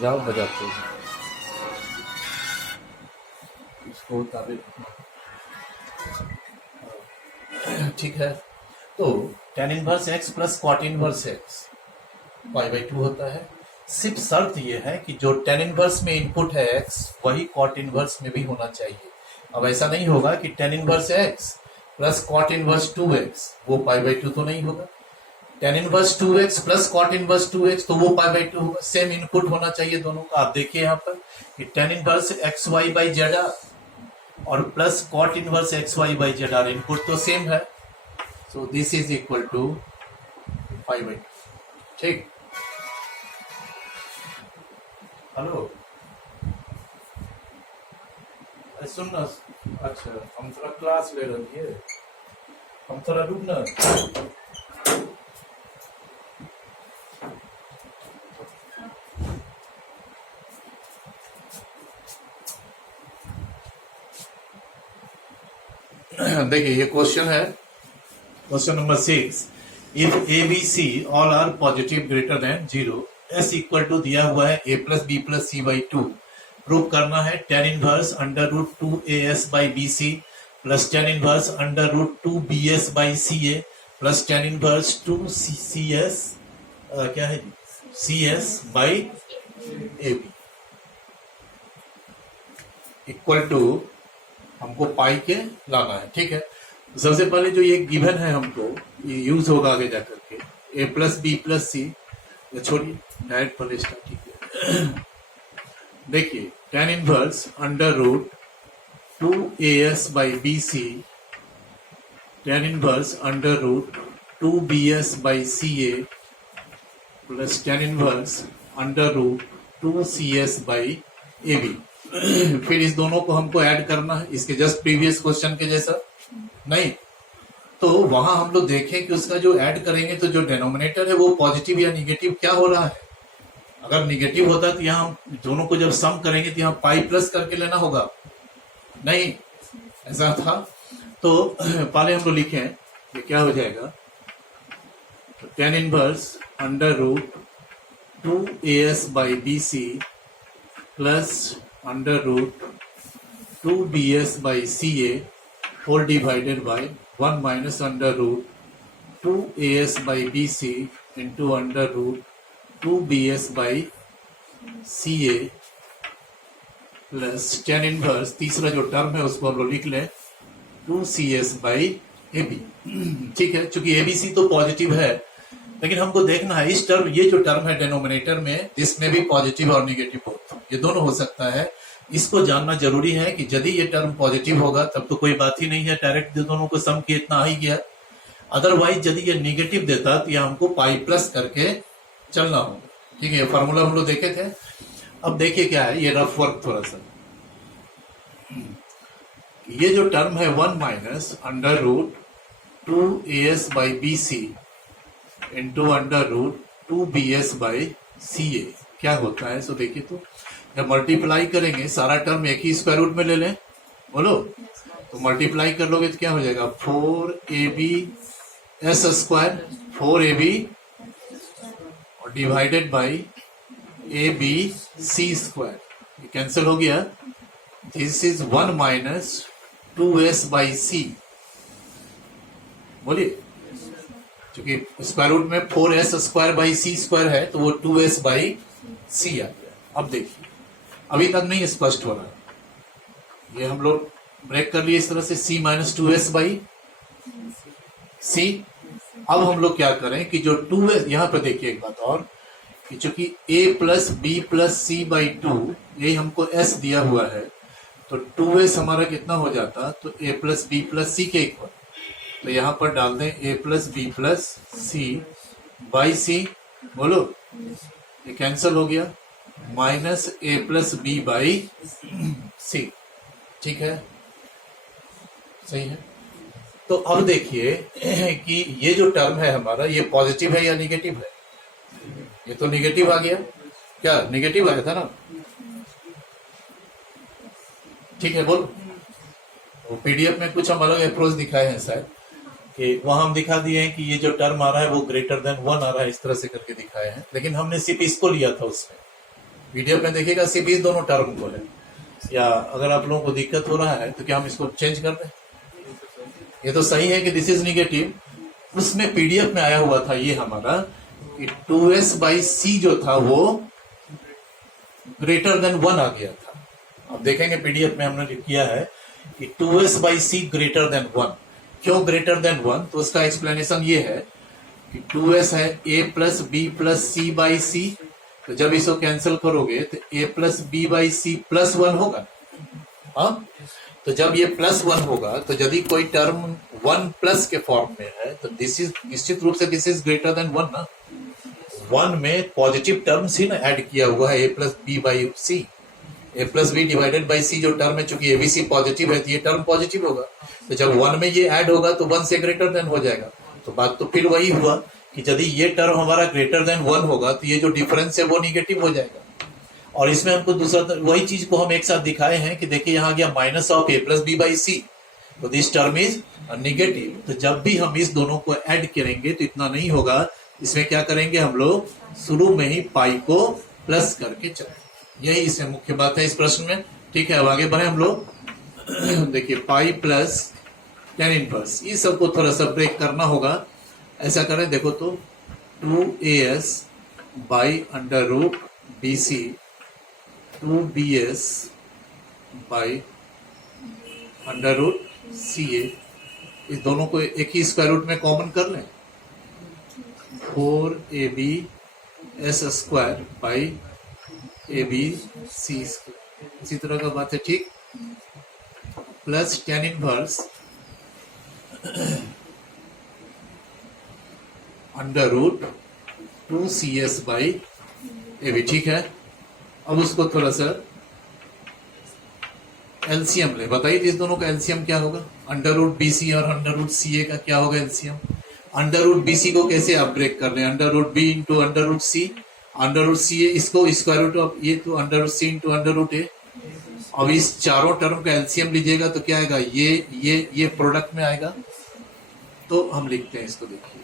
जाओ बजाते हैं इसको, ठीक है। तो tan inverse x plus cot inverse x pi by 2 होता है। सिर्फ शर्त यह है कि जो टेन इनवर्स में इनपुट है एक्स, वही कॉट इनवर्स में भी होना चाहिए। अब ऐसा नहीं होगा कि ten inverse x plus cot inverse 2x, वो पाई बाई 2 तो नहीं होगा। Tan inverse 2x plus cot inverse 2x, तो वो पाई बाई 2 होगा। सेम इनपुट होना चाहिए दोनों का। आप देखिए यहाँ पर कि ten inverse x y by z r और plus cot inverse x y by z r, input तो सेम है, so this is equal to pi by 2, ठीक। हेलो, सुन ना, अच्छा हम थोड़ा क्लास ले रहे थे, हम थोड़ा रुक ना। देखिए ये क्वेश्चन है, question number 6, if a b c all are positive greater than 0, s equal to दिया हुआ है a plus b plus c by 2, prove करना है tan inverse under root 2as by b c plus tan inverse under root 2bs by c a plus tan inverse 2cs क्या है cs by A b equal to हमको पाई के लाना है। ठीक है, सबसे पहले जो ये गिवन है हमको ये यूज होगा आगे जाकर के a plus b plus c, छोड़िए डायरेक्ट पहले स्टार्ट कीजिए। देखिए tan inverse under root 2as by b c tan inverse under root 2bs by c a plus tan inverse under root 2cs by A b. फिर इस दोनों को हमको ऐड करना है, इसके जस्ट प्रीवियस क्वेश्चन के जैसा नहीं, तो वहां हम लोग देखें कि उसका जो ऐड करेंगे तो जो डिनोमिनेटर है वो पॉजिटिव या निगेटिव क्या हो रहा है। अगर निगेटिव होता तो यहाँ दोनों को जब सम करेंगे तो यहाँ पाई प्लस करके लेना होगा, नहीं ऐसा था। तो पहले हम लोग लिखें ये क्या हो जाएगा, tan inverse under root 2as by b c plus under root 2bs by c a whole divided by 1 minus under root 2as by b c into under root 2bs by c a plus tan inverse तीसरा जो टर्म है उसको हम लोग लिख लें 2cs बाई ए बी। ठीक है, चूंकि एबीसी तो पॉजिटिव है, लेकिन हमको देखना है इस टर्म ये जो टर्म है डिनोमिनेटर में जिसमें भी पॉजिटिव और निगेटिव हो, ये दोनों हो सकता है। इसको जानना जरूरी है कि यदि ये टर्म पॉजिटिव होगा तब तो कोई बात ही नहीं है, डायरेक्ट दोनों को सम किए इतना आ ही गया। अदरवाइज यदि ये निगेटिव देता तो ये हमको पाई प्लस करके चलना होगा। ठीक है, फॉर्मूला हम लोग देखे थे। अब देखिए क्या है, ये रफ वर्क थोड़ा सा, ये जो टर्म है 1 minus under root 2as by b c into under root 2bs by c a क्या होता है। सो देखिए, तो जब मल्टीप्लाई करेंगे सारा टर्म एक ही स्क्वायर रूट में ले लें, बोलो तो मल्टीप्लाई कर लोगे तो क्या हो जाएगा 4ab s स्क्वायर 4ab और divided by ab c square, ये कैंसिल हो गया। This is 1 minus 2s by c, बोलिए क्योंकि स्क्वायर रूट में 4s square by C square है तो वो 2s बाई सी आ गया। अब देखिए अभी तक नहीं स्पष्ट हो रहा, ये हम लोग ब्रेक कर लिए इस तरह से c माइनस 2s बाई सी। अब हम लोग क्या करें कि जो 2s, यहां पर देखिए एक बात और कि चूंकि a plus b plus c by 2 यही हमको s दिया हुआ है, तो 2s हमारा कितना हो जाता, तो a plus b plus c के इक्वल, तो यहां पर डाल दें a plus b plus c by c, बोलो ये कैंसिल हो गया, minus a plus b by c. ठीक है, सही है। तो अब देखिए कि ये जो टर्म है हमारा ये पॉजिटिव है या निगेटिव है, ये तो निगेटिव आ गया, क्या निगेटिव आया था ना। ठीक है, बोलो वो पीडीएफ में कुछ हम अलग अप्रोच दिखाए हैं शायद, कि वहां हम दिखा दिए हैं कि ये जो टर्म आ रहा है वो ग्रेटर देन 1 आ रहा है, इस तरह से करके दिखाए हैं, लेकिन हमने सिर्फ इसको लिया था उसमें। पीडीएफ में देखिएगा सिर्फ इस दोनों टर्म को है, या अगर आप लोगों को दिक्कत हो रहा है तो क्या हम इसको चेंज कर दें। ये तो सही है कि दिस इज निगेटिव, उसमें पीडीएफ में आया हुआ था ये हमारा कि 2s बाई सी जो था वो ग्रेटर देन 1 आ गया था। अब देखेंगे पीडीएफ में हमने किया है कि 2s by C greater than 1, क्यों ग्रेटर देन 1, तो उसका एक्सप्लेनेशन ये है कि 2s है a plus b plus c by c, तो जब इसको कैंसिल करोगे तो a plus b by c plus 1 होगा। हाँ, तो जब ये प्लस 1 होगा तो यदि कोई टर्म 1 प्लस के फॉर्म में है तो दिस इज निश्चित रूप से दिस इज ग्रेटर देन 1 ना। 1 में पॉजिटिव टर्म्स ही ना ऐड किया हुआ है a plus b by c, a plus b divided by c जो टर्म है, चूंकि एबीसी पॉजिटिव है तो ये टर्म पॉजिटिव होगा, तो जब 1 में ये ऐड होगा तो 1 से ग्रेटर देन हो जाएगा। तो बात तो फिर वही हुआ कि यदि ये टर्म हमारा ग्रेटर देन 1 होगा तो ये जो डिफरेंस है वो निगेटिव हो जाएगा। और इसमें हमको दूसरा वही चीज को हम एक साथ दिखाए हैं कि देखिए यहाँ गया minus of a plus b by c, तो दिस टर्म इज निगेटिव। तो जब भी हम इस दोनों को ऐड करेंगे तो इतना नहीं होगा, इसमें क्या करेंगे हम लोग शुरू में ही पाई को प्लस करके चलेंगे। यही इसमें मुख्य बात है इस प्रश्न में। ठीक है, अब आगे बढ़े हम लोग। देखिए पाई प्लस टेन इनवर्स, ये सबको थोड़ा सा ब्रेक करना होगा। ऐसा करें, देखो तो 2as by under root b c 2bs by under root c a, इस दोनों को एक ही स्क्वायर रूट में कॉमन कर लें। 4ab s square by ab c square, इसी तरह का बात है। ठीक, plus ten inverse under root 2cs by A b. ठीक है, अब उसको थोड़ा सा एलसीएम ले, बताइए इस दोनों का एलसीएम क्या होगा। अंडर रूट बी सी और अंडर रूट सी ए का क्या होगा LCM. Under root b c को कैसे आप ब्रेक कर रहे हैं, under root b into under root c, under root c a, इसको स्क्वायर रूट ऑफ ये तो under root c into under root a. अब इस चारों टर्म का एलसीएम लीजिएगा तो क्या आएगा, ये प्रोडक्ट में आएगा। तो हम लिखते हैं इसको, देखिए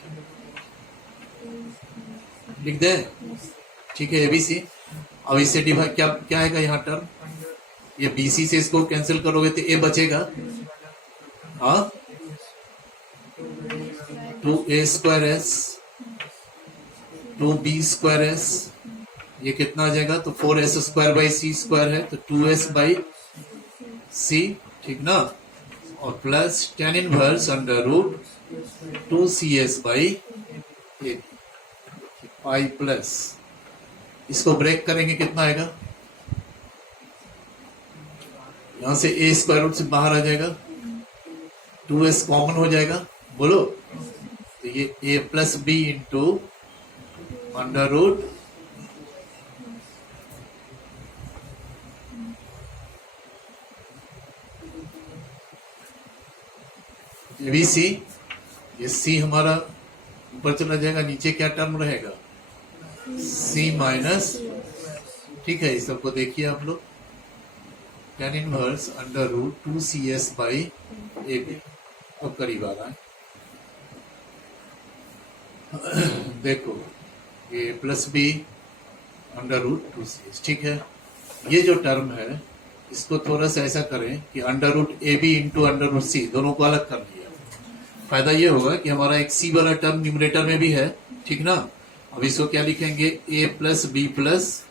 लिख दे। ठीक है, एबीसी। अब इससे डिवाइड क्या क्या आएगा यहाँ टर्म, ये बीसी से इसको कैंसिल करोगे तो ए बचेगा। हाँ, 2a square S 2b square S, ये कितना आ जाएगा, तो 4s square by C square है तो 2s बाई सी। ठीक ना, और plus ten inverse under root 2cs by a pi plus, इसको ब्रेक करेंगे कितना आएगा, यहां से ए स्क्वायर रूट से बाहर आ जाएगा, 2s कॉमन हो जाएगा, बोलो। तो ये a plus b into under root b c, ये c हमारा ऊपर चला जाएगा, नीचे क्या टर्म रहेगा, c माइनस। ठीक है, इस सबको देखिए आप लोग, tan inverse under root 2cs by A b. अब करीब आ रहा है, देखो ये plus be under root 2cs। ठीक है, ये जो टर्म है इसको थोड़ा सा ऐसा करें कि under root a b into under root c, दोनों को अलग कर लिया। फायदा ये होगा कि हमारा एक सी वाला टर्म न्यूमरेटर में भी है। ठीक ना, अब इसको क्या लिखेंगे, a plus b plus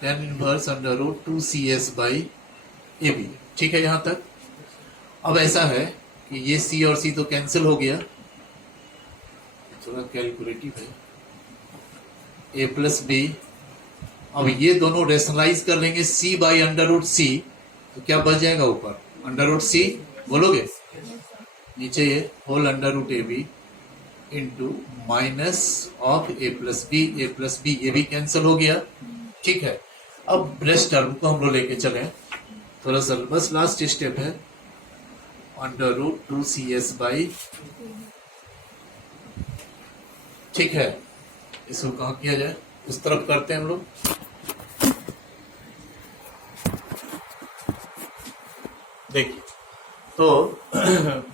ten inverse under root 2cs by A b. ठीक है यहां तक। अब ऐसा है कि ये c और c तो कैंसिल हो गया, थोड़ा कैलकुलेटिव है, a प्लस बी। अब ये दोनों रेशनलाइज कर लेंगे c बाई अंडर रूट सी, तो क्या बच जाएगा ऊपर, अंडर रूट सी बोलोगे, नीचे ये whole under root a b into minus of a plus b, ये भी कैंसिल हो गया। ठीक है, अब रेस्ट टर्म को हम लोग लेके चले, थोड़ा सा बस लास्ट स्टेप है, अंडर रूट 2cs बाई। ठीक है, इसको कहाँ किया जाए, उस तरफ करते हैं हम लोग। देखिए तो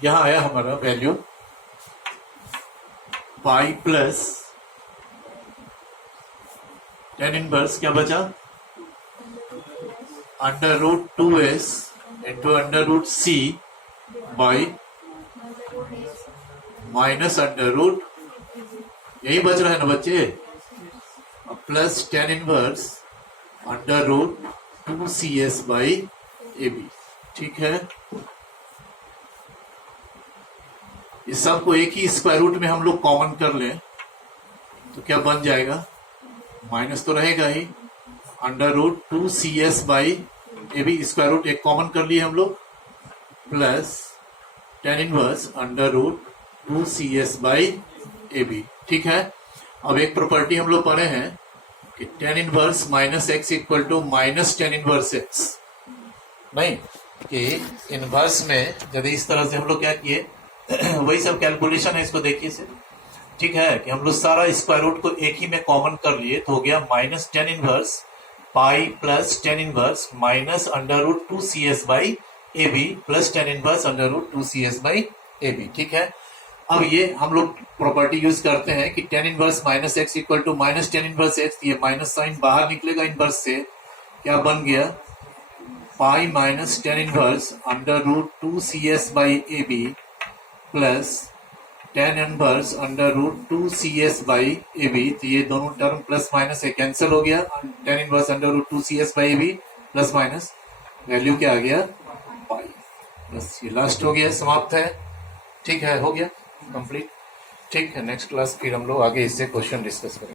यहां आया हमारा value pi plus ten inverse, क्या बचा, under root 2s into under root c by minus under root, यही बच रहा है ना बच्चे, plus ten inverse under root 2cs by A b. ठीक है, इस सब को एक ही स्क्वायर रूट में हम लोग कॉमन कर लें तो क्या बन जाएगा, माइनस तो रहेगा ही, under root 2cs by A b, square root एक कॉमन कर लिए हम लोग, plus ten inverse under root 2cs by A b. ठीक है, अब एक प्रॉपर्टी हम लोग पढ़े हैं कि ten inverse minus x equal to minus ten inverse x, नहीं कि इनवर्स में यदि इस तरह से हम लोग क्या किए वही सब कैलकुलेशन है, इसको देखिए से। ठीक है, कि हम लोग सारा स्क्वायर रूट को एक ही में कॉमन कर लिए तो हो गया minus ten inverse pi plus ten inverse minus under root 2cs by A B plus ten inverse under root 2cs by A b. ठीक है, अब ये हम लोग प्रॉपर्टी यूज करते हैं कि ten inverse minus x equal to minus ten inverse X, ये माइनस साइन बाहर निकलेगा इनवर्स से, क्या बन गया pi minus ten inverse under root two C S by A B plus ten inverse under root two C S by A B. तो ये दोनों टर्म प्लस माइनस से कैंसिल हो गया, ten inverse under root two C S by A B plus minus value क्या आ गया पाई। बस ये लास्ट हो गया, समाप्त है। ठीक है, हो गया कंप्लीट। ठीक है, नेक्स्ट क्लास फिर हम लोग आगे इससे क्वेश्चन डिस्कस करेंगे।